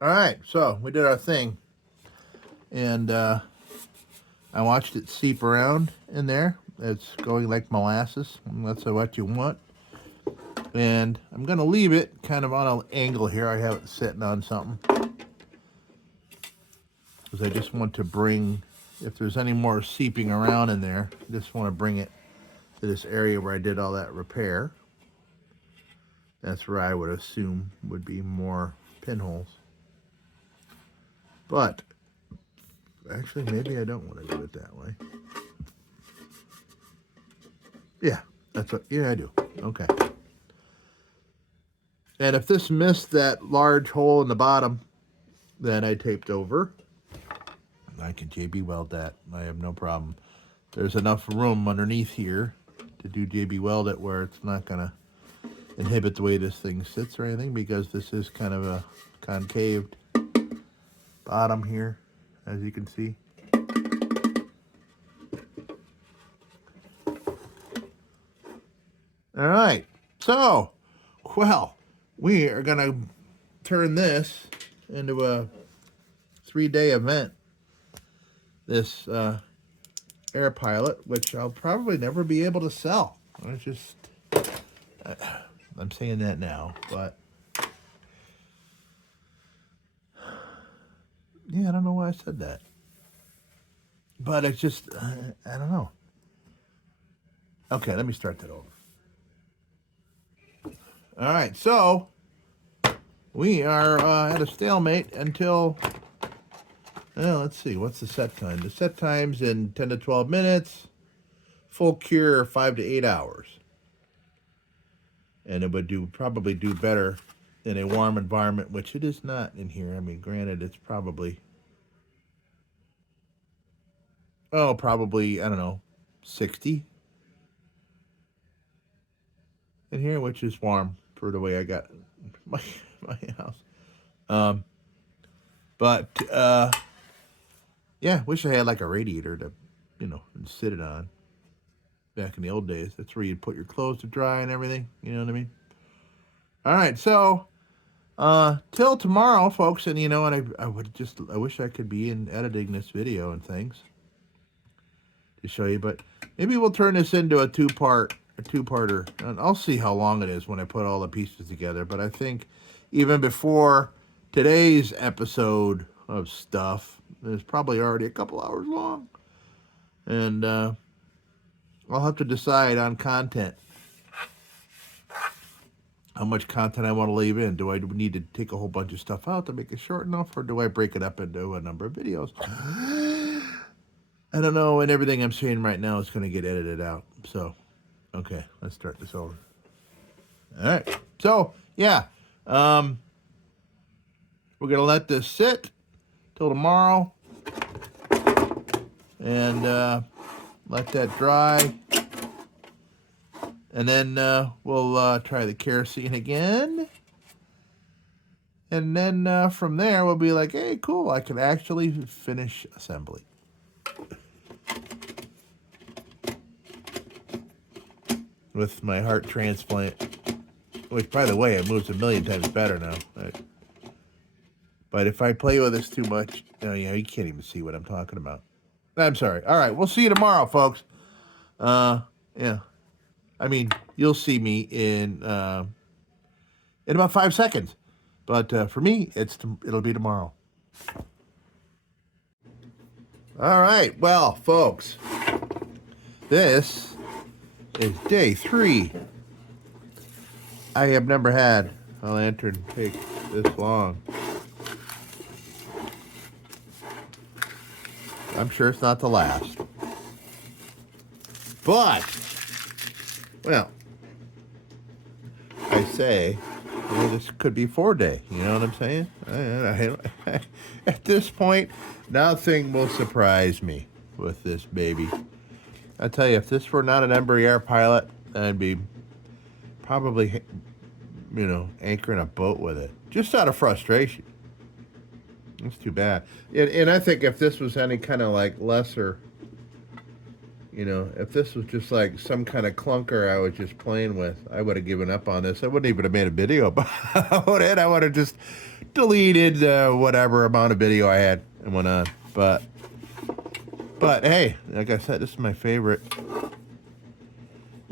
All right, so we did our thing, and I watched it seep around in there. It's going like molasses, and that's what you want. And I'm going to leave it kind of on an angle here. I have it sitting on something because I just want to bring, if there's any more seeping around in there, I just want to bring it to this area where I did all that repair. That's where I would assume would be more pinholes. But actually, maybe I don't want to do it that way. Yeah, that's what, yeah, I do. Okay. And if this missed that large hole in the bottom, then I taped over. I can JB Weld that. I have no problem. There's enough room underneath here to do JB Weld it where it's not going to inhibit the way this thing sits or anything, because this is kind of a concaved bottom here, as you can see. All right, so, well, we are going to turn this into a 3-day event. This air pilot, which I'll probably never be able to sell. It's just, I'm saying that now, but yeah, I don't know why I said that. But it's just, I don't know. Okay, let me start that over. All right, so we are at a stalemate until, well, let's see, what's the set time? The set time's in 10 to 12 minutes. Full cure, 5 to 8 hours. And it would probably do better in a warm environment, which it is not in here. I mean, granted, it's probably, probably, I don't know, 60 in here, which is warm for the way I got my house. But yeah, wish I had like a radiator to, and sit it on. Back in the old days, that's where you'd put your clothes to dry and everything. You know what I mean? All right, so till tomorrow, folks. And and I wish I could be in editing this video and things to show you, but maybe we'll turn this into a two-parter, and I'll see how long it is when I put all the pieces together. But I think even before today's episode of stuff, it's probably already a couple hours long, and I'll have to decide on content, how much content I want to leave in. Do I need to take a whole bunch of stuff out to make it short enough, or do I break it up into a number of videos? I don't know, and everything I'm saying right now is going to get edited out. So Okay, let's start this over. All right. So, yeah. We're going to let this sit till tomorrow. And let that dry. And then we'll try the kerosene again. And then from there, we'll be like, hey, cool, I can actually finish assembly. With my heart transplant, which, by the way, it moves a million times better now. But if I play with this too much, you can't even see what I'm talking about. I'm sorry. All right, we'll see you tomorrow, folks. Yeah. I mean, you'll see me in about 5 seconds. But for me, it'll be tomorrow. All right. Well, folks, this is day 3. I have never had a lantern take this long. I'm sure it's not the last. But, well, I say, this could be 4-day. You know what I'm saying? At this point, nothing will surprise me with this baby. I tell you, if this were not an embury air pilot, I'd be probably, anchoring a boat with it. Just out of frustration. It's too bad. And I think if this was any kind of like lesser, if this was just like some kind of clunker I was just playing with, I would have given up on this. I wouldn't even have made a video about it. I would have just deleted whatever amount of video I had and went on. But hey, like I said, this is my favorite.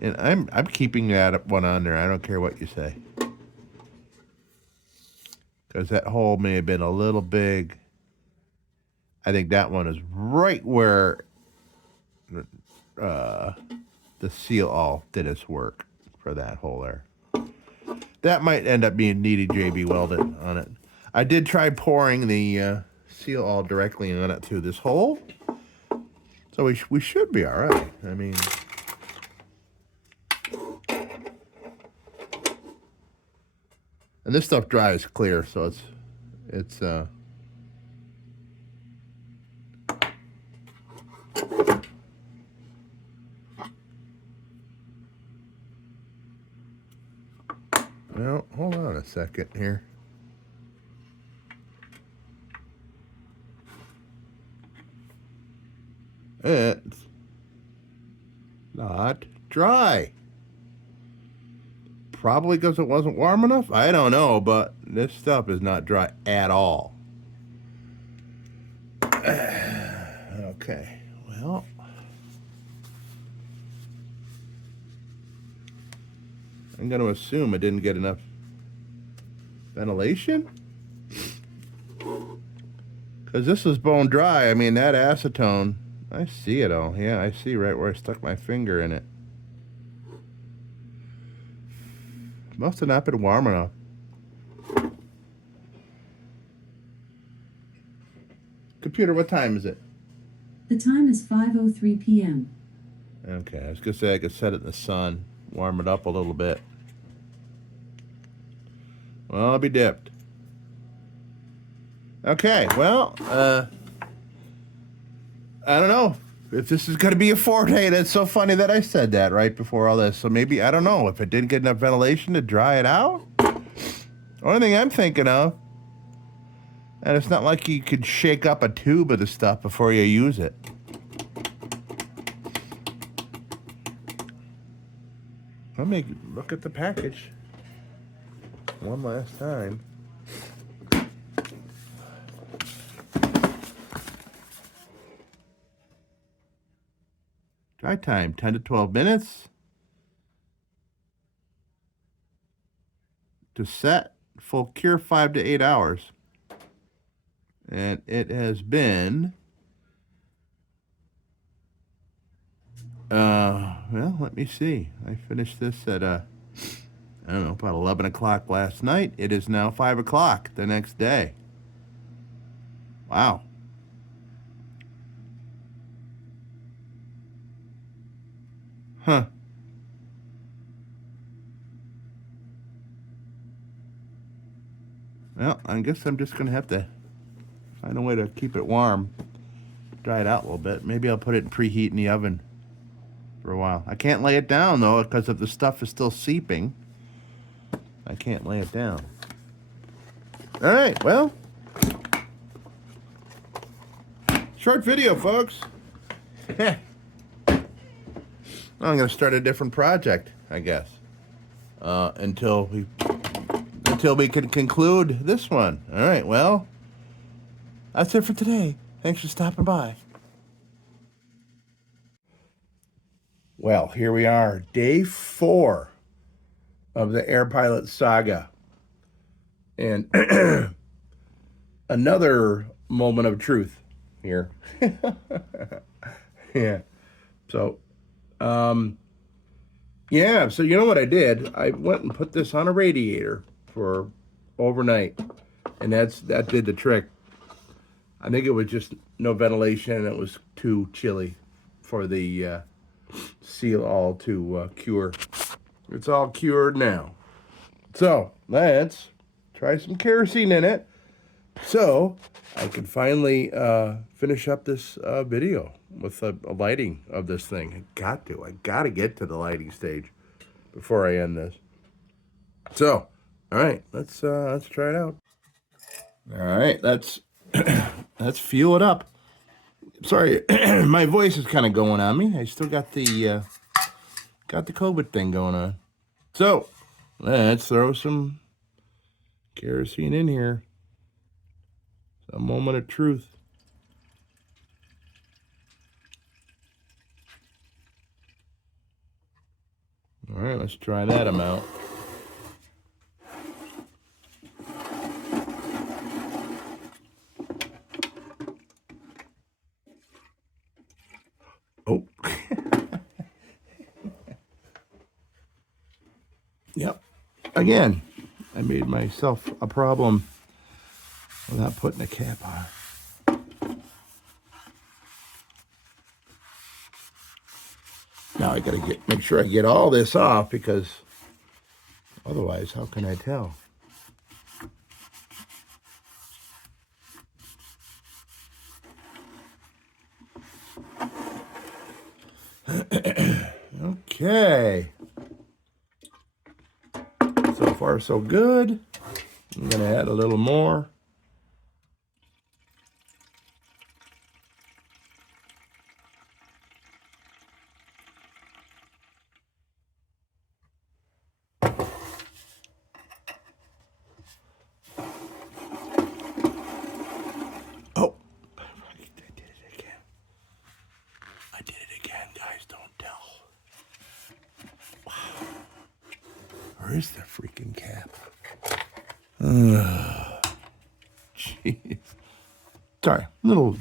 And I'm keeping that one on there. I don't care what you say. Because that hole may have been a little big. I think that one is right where the seal all did its work for that hole there. That might end up being needing JB welded on it. I did try pouring the seal all directly on it through this hole. So we should be all right. I mean... And this stuff dries clear, so it's well, hold on a second here. It's not dry. Probably because it wasn't warm enough. I don't know, but this stuff is not dry at all. Okay, well. I'm going to assume it didn't get enough ventilation. Because this is bone dry. I mean, that acetone, I see it all. Yeah, I see right where I stuck my finger in it. Must have not been warm enough. Computer, what time is it? The time is 5:03 p.m. Okay, I was going to say I could set it in the sun, warm it up a little bit. Well, I'll be dipped. Okay, well, I don't know if this is going to be a 4-day. That's so funny that I said that right before all this. So maybe, I don't know, if it didn't get enough ventilation to dry it out. Only thing I'm thinking of, and it's not like you could shake up a tube of the stuff before you use it. Let me look at the package one last time. Dry time, 10 to 12 minutes. To set, full cure, 5 to 8 hours. And it has been, well, let me see. I finished this at, I don't know, about 11 o'clock last night. It is now 5 o'clock the next day. Wow. Huh. Well, I guess I'm just gonna have to find a way to keep it warm, dry it out a little bit. Maybe I'll put it in preheat in the oven for a while. I can't lay it down though, because if the stuff is still seeping, I can't lay it down. All right, well, short video, folks. I'm gonna start a different project, I guess, until we can conclude this one. All right, well, that's it for today. Thanks for stopping by. Well, here we are, day 4 of the Air Pilot saga. And another moment of truth here. Yeah. So, yeah, so you know what I did? I went and put this on a radiator for overnight, and that did the trick. I think it was just no ventilation, and it was too chilly for the seal all to cure. It's all cured now. So let's try some kerosene in it, so I can finally finish up this video with a lighting of this thing. I got to get to the lighting stage before I end this. So, all right, let's try it out. All right, let's fuel it up. Sorry, my voice is kind of going on me. I still got the COVID thing going on. So, let's throw some kerosene in here. A moment of truth. All right, let's try that amount. Oh. Yep. Again, I made myself a problem without putting a cap on. Now I gotta make sure I get all this off, because otherwise, how can I tell? Okay. So far, so good. I'm gonna add a little more. Oh, I did it again. I did it again, guys. Don't tell. Wow. Where is the freaking cap? Jeez. Sorry, little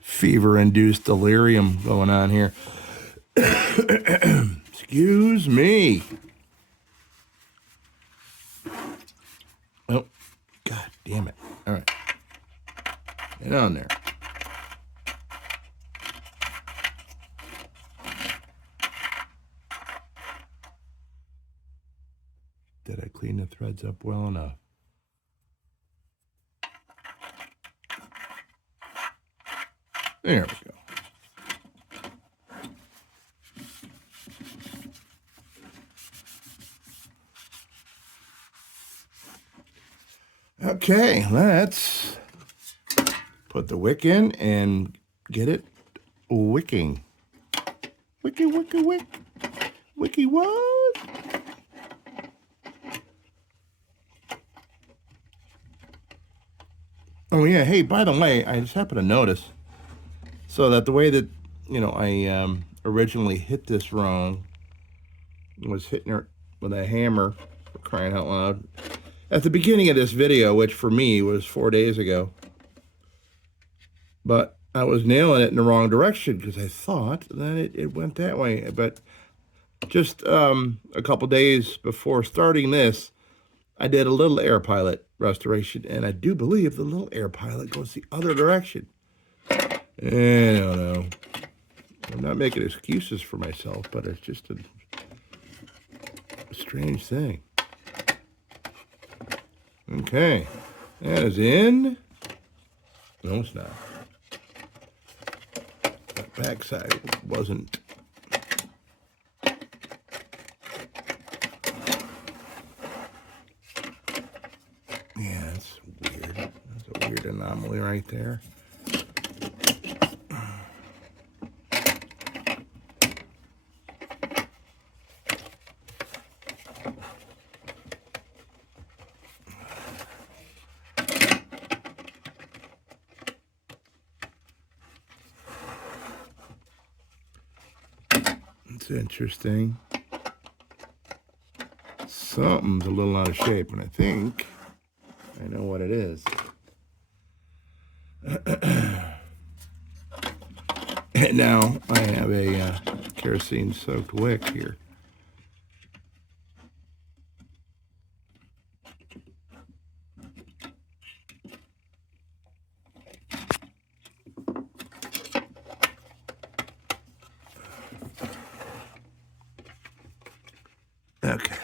fever-induced delirium going on here. Excuse me. Oh, God damn it. All right. Get on there. Did I clean the threads up well enough? There we go. Okay, let's put the wick in and get it wicking. Wicky, wicky, wick. Wicky what? Oh yeah, hey, by the way, I just happened to notice, so that the way that, I originally hit this wrong was hitting her with a hammer, for crying out loud, at the beginning of this video, which for me was 4 days ago. But I was nailing it in the wrong direction, because I thought that it went that way. But just a couple days before starting this, I did a little Air Pilot restoration, and I do believe the little Air Pilot goes the other direction. I don't know. I'm not making excuses for myself, but it's just a strange thing. Okay, that is in. No, it's not. That backside wasn't. Yeah, that's weird. That's a weird anomaly right there. It's interesting. Something's a little out of shape, and I think I know what it is. And now I have a kerosene soaked wick here. Okay.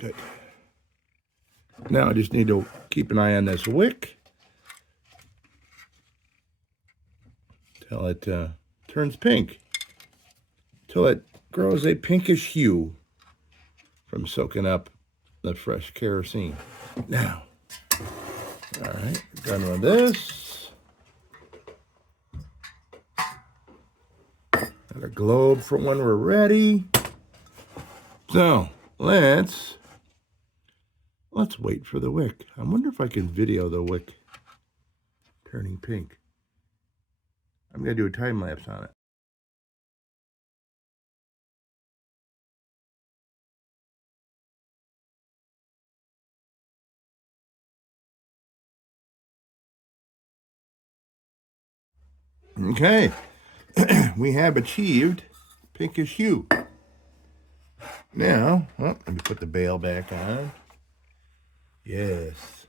Good. Now I just need to keep an eye on this wick till it turns pink, till it grows a pinkish hue from soaking up the fresh kerosene. Now, all right, done with this. Got a globe for when we're ready. So let's wait for the wick. I wonder if I can video the wick turning pink. I'm gonna do a time lapse on it. Okay, we have achieved pinkish hue. Now, well, let me put the bail back on. Yes.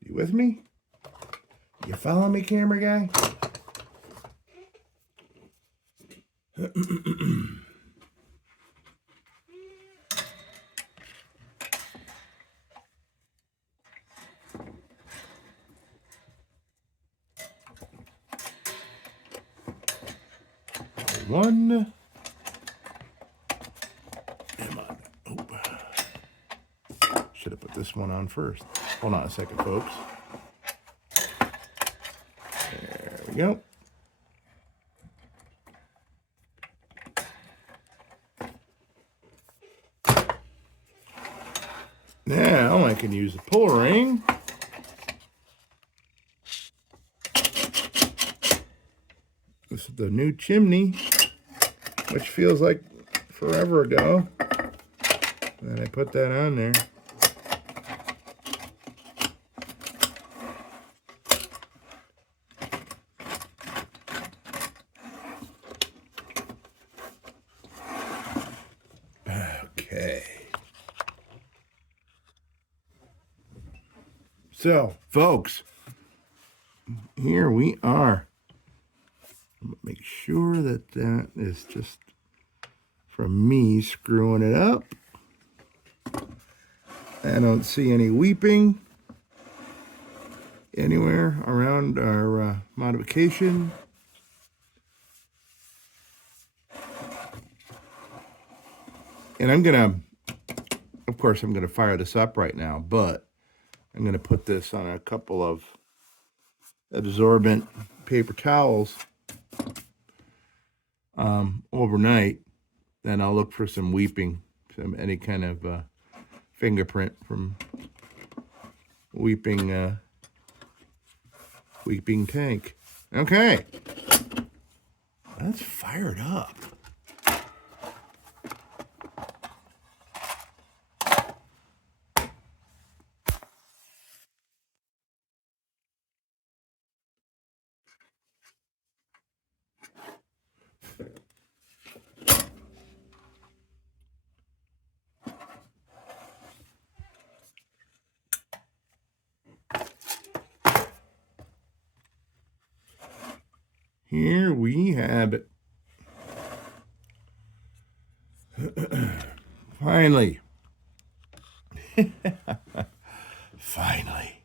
You with me? You follow me, camera guy? One. Come on. Oh. Should have put this one on first. Hold on a second, folks. There we go. Now I can use the pull ring. This is the new chimney, which feels like forever ago. And I put that on there. Okay. So, folks, here we are. Make sure that that is just from me screwing it up. I don't see any weeping anywhere around our modification. And I'm gonna, of course, I'm gonna fire this up right now, but I'm gonna put this on a couple of absorbent paper towels overnight. Then I'll look for some weeping, any kind of fingerprint from weeping tank. Okay, that's fired up. here we have it. Finally. Finally.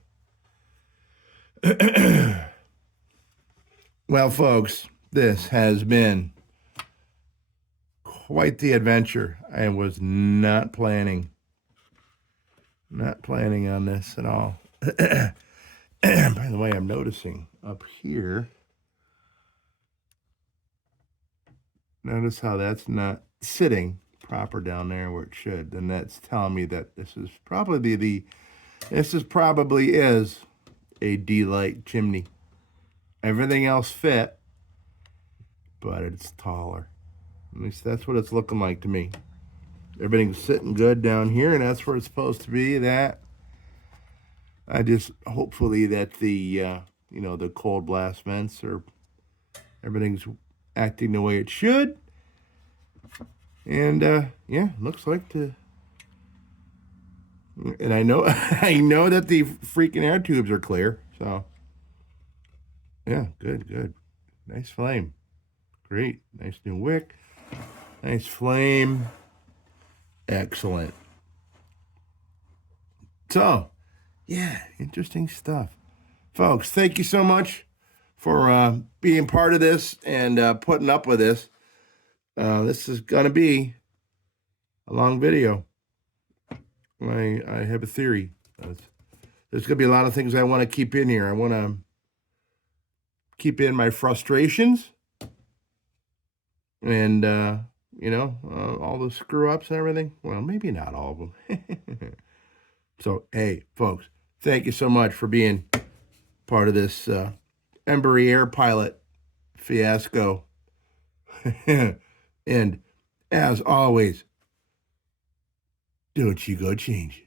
Well, folks, this has been quite the adventure. I was not planning on this at all. By the way, I'm noticing up here, notice how that's not sitting proper down there where it should. Then that's telling me that this is probably is a D-light chimney. Everything else fit, but it's taller. At least that's what it's looking like to me. Everything's sitting good down here, and that's where it's supposed to be. That I just hopefully that the the cold blast vents are everything's acting the way it should. And yeah, looks like and I know I know that the freaking air tubes are clear. So yeah, good. Nice flame. Great. Nice new wick. Nice flame. Excellent. So, yeah, interesting stuff. Folks, thank you so much for being part of this and putting up with this. This is going to be a long video. I have a theory. There's going to be a lot of things I want to keep in here. I want to keep in my frustrations and, all the screw-ups and everything. Well, maybe not all of them. So, hey, folks, thank you so much for being part of this Embury Air Pilot fiasco. And as always, don't you go change.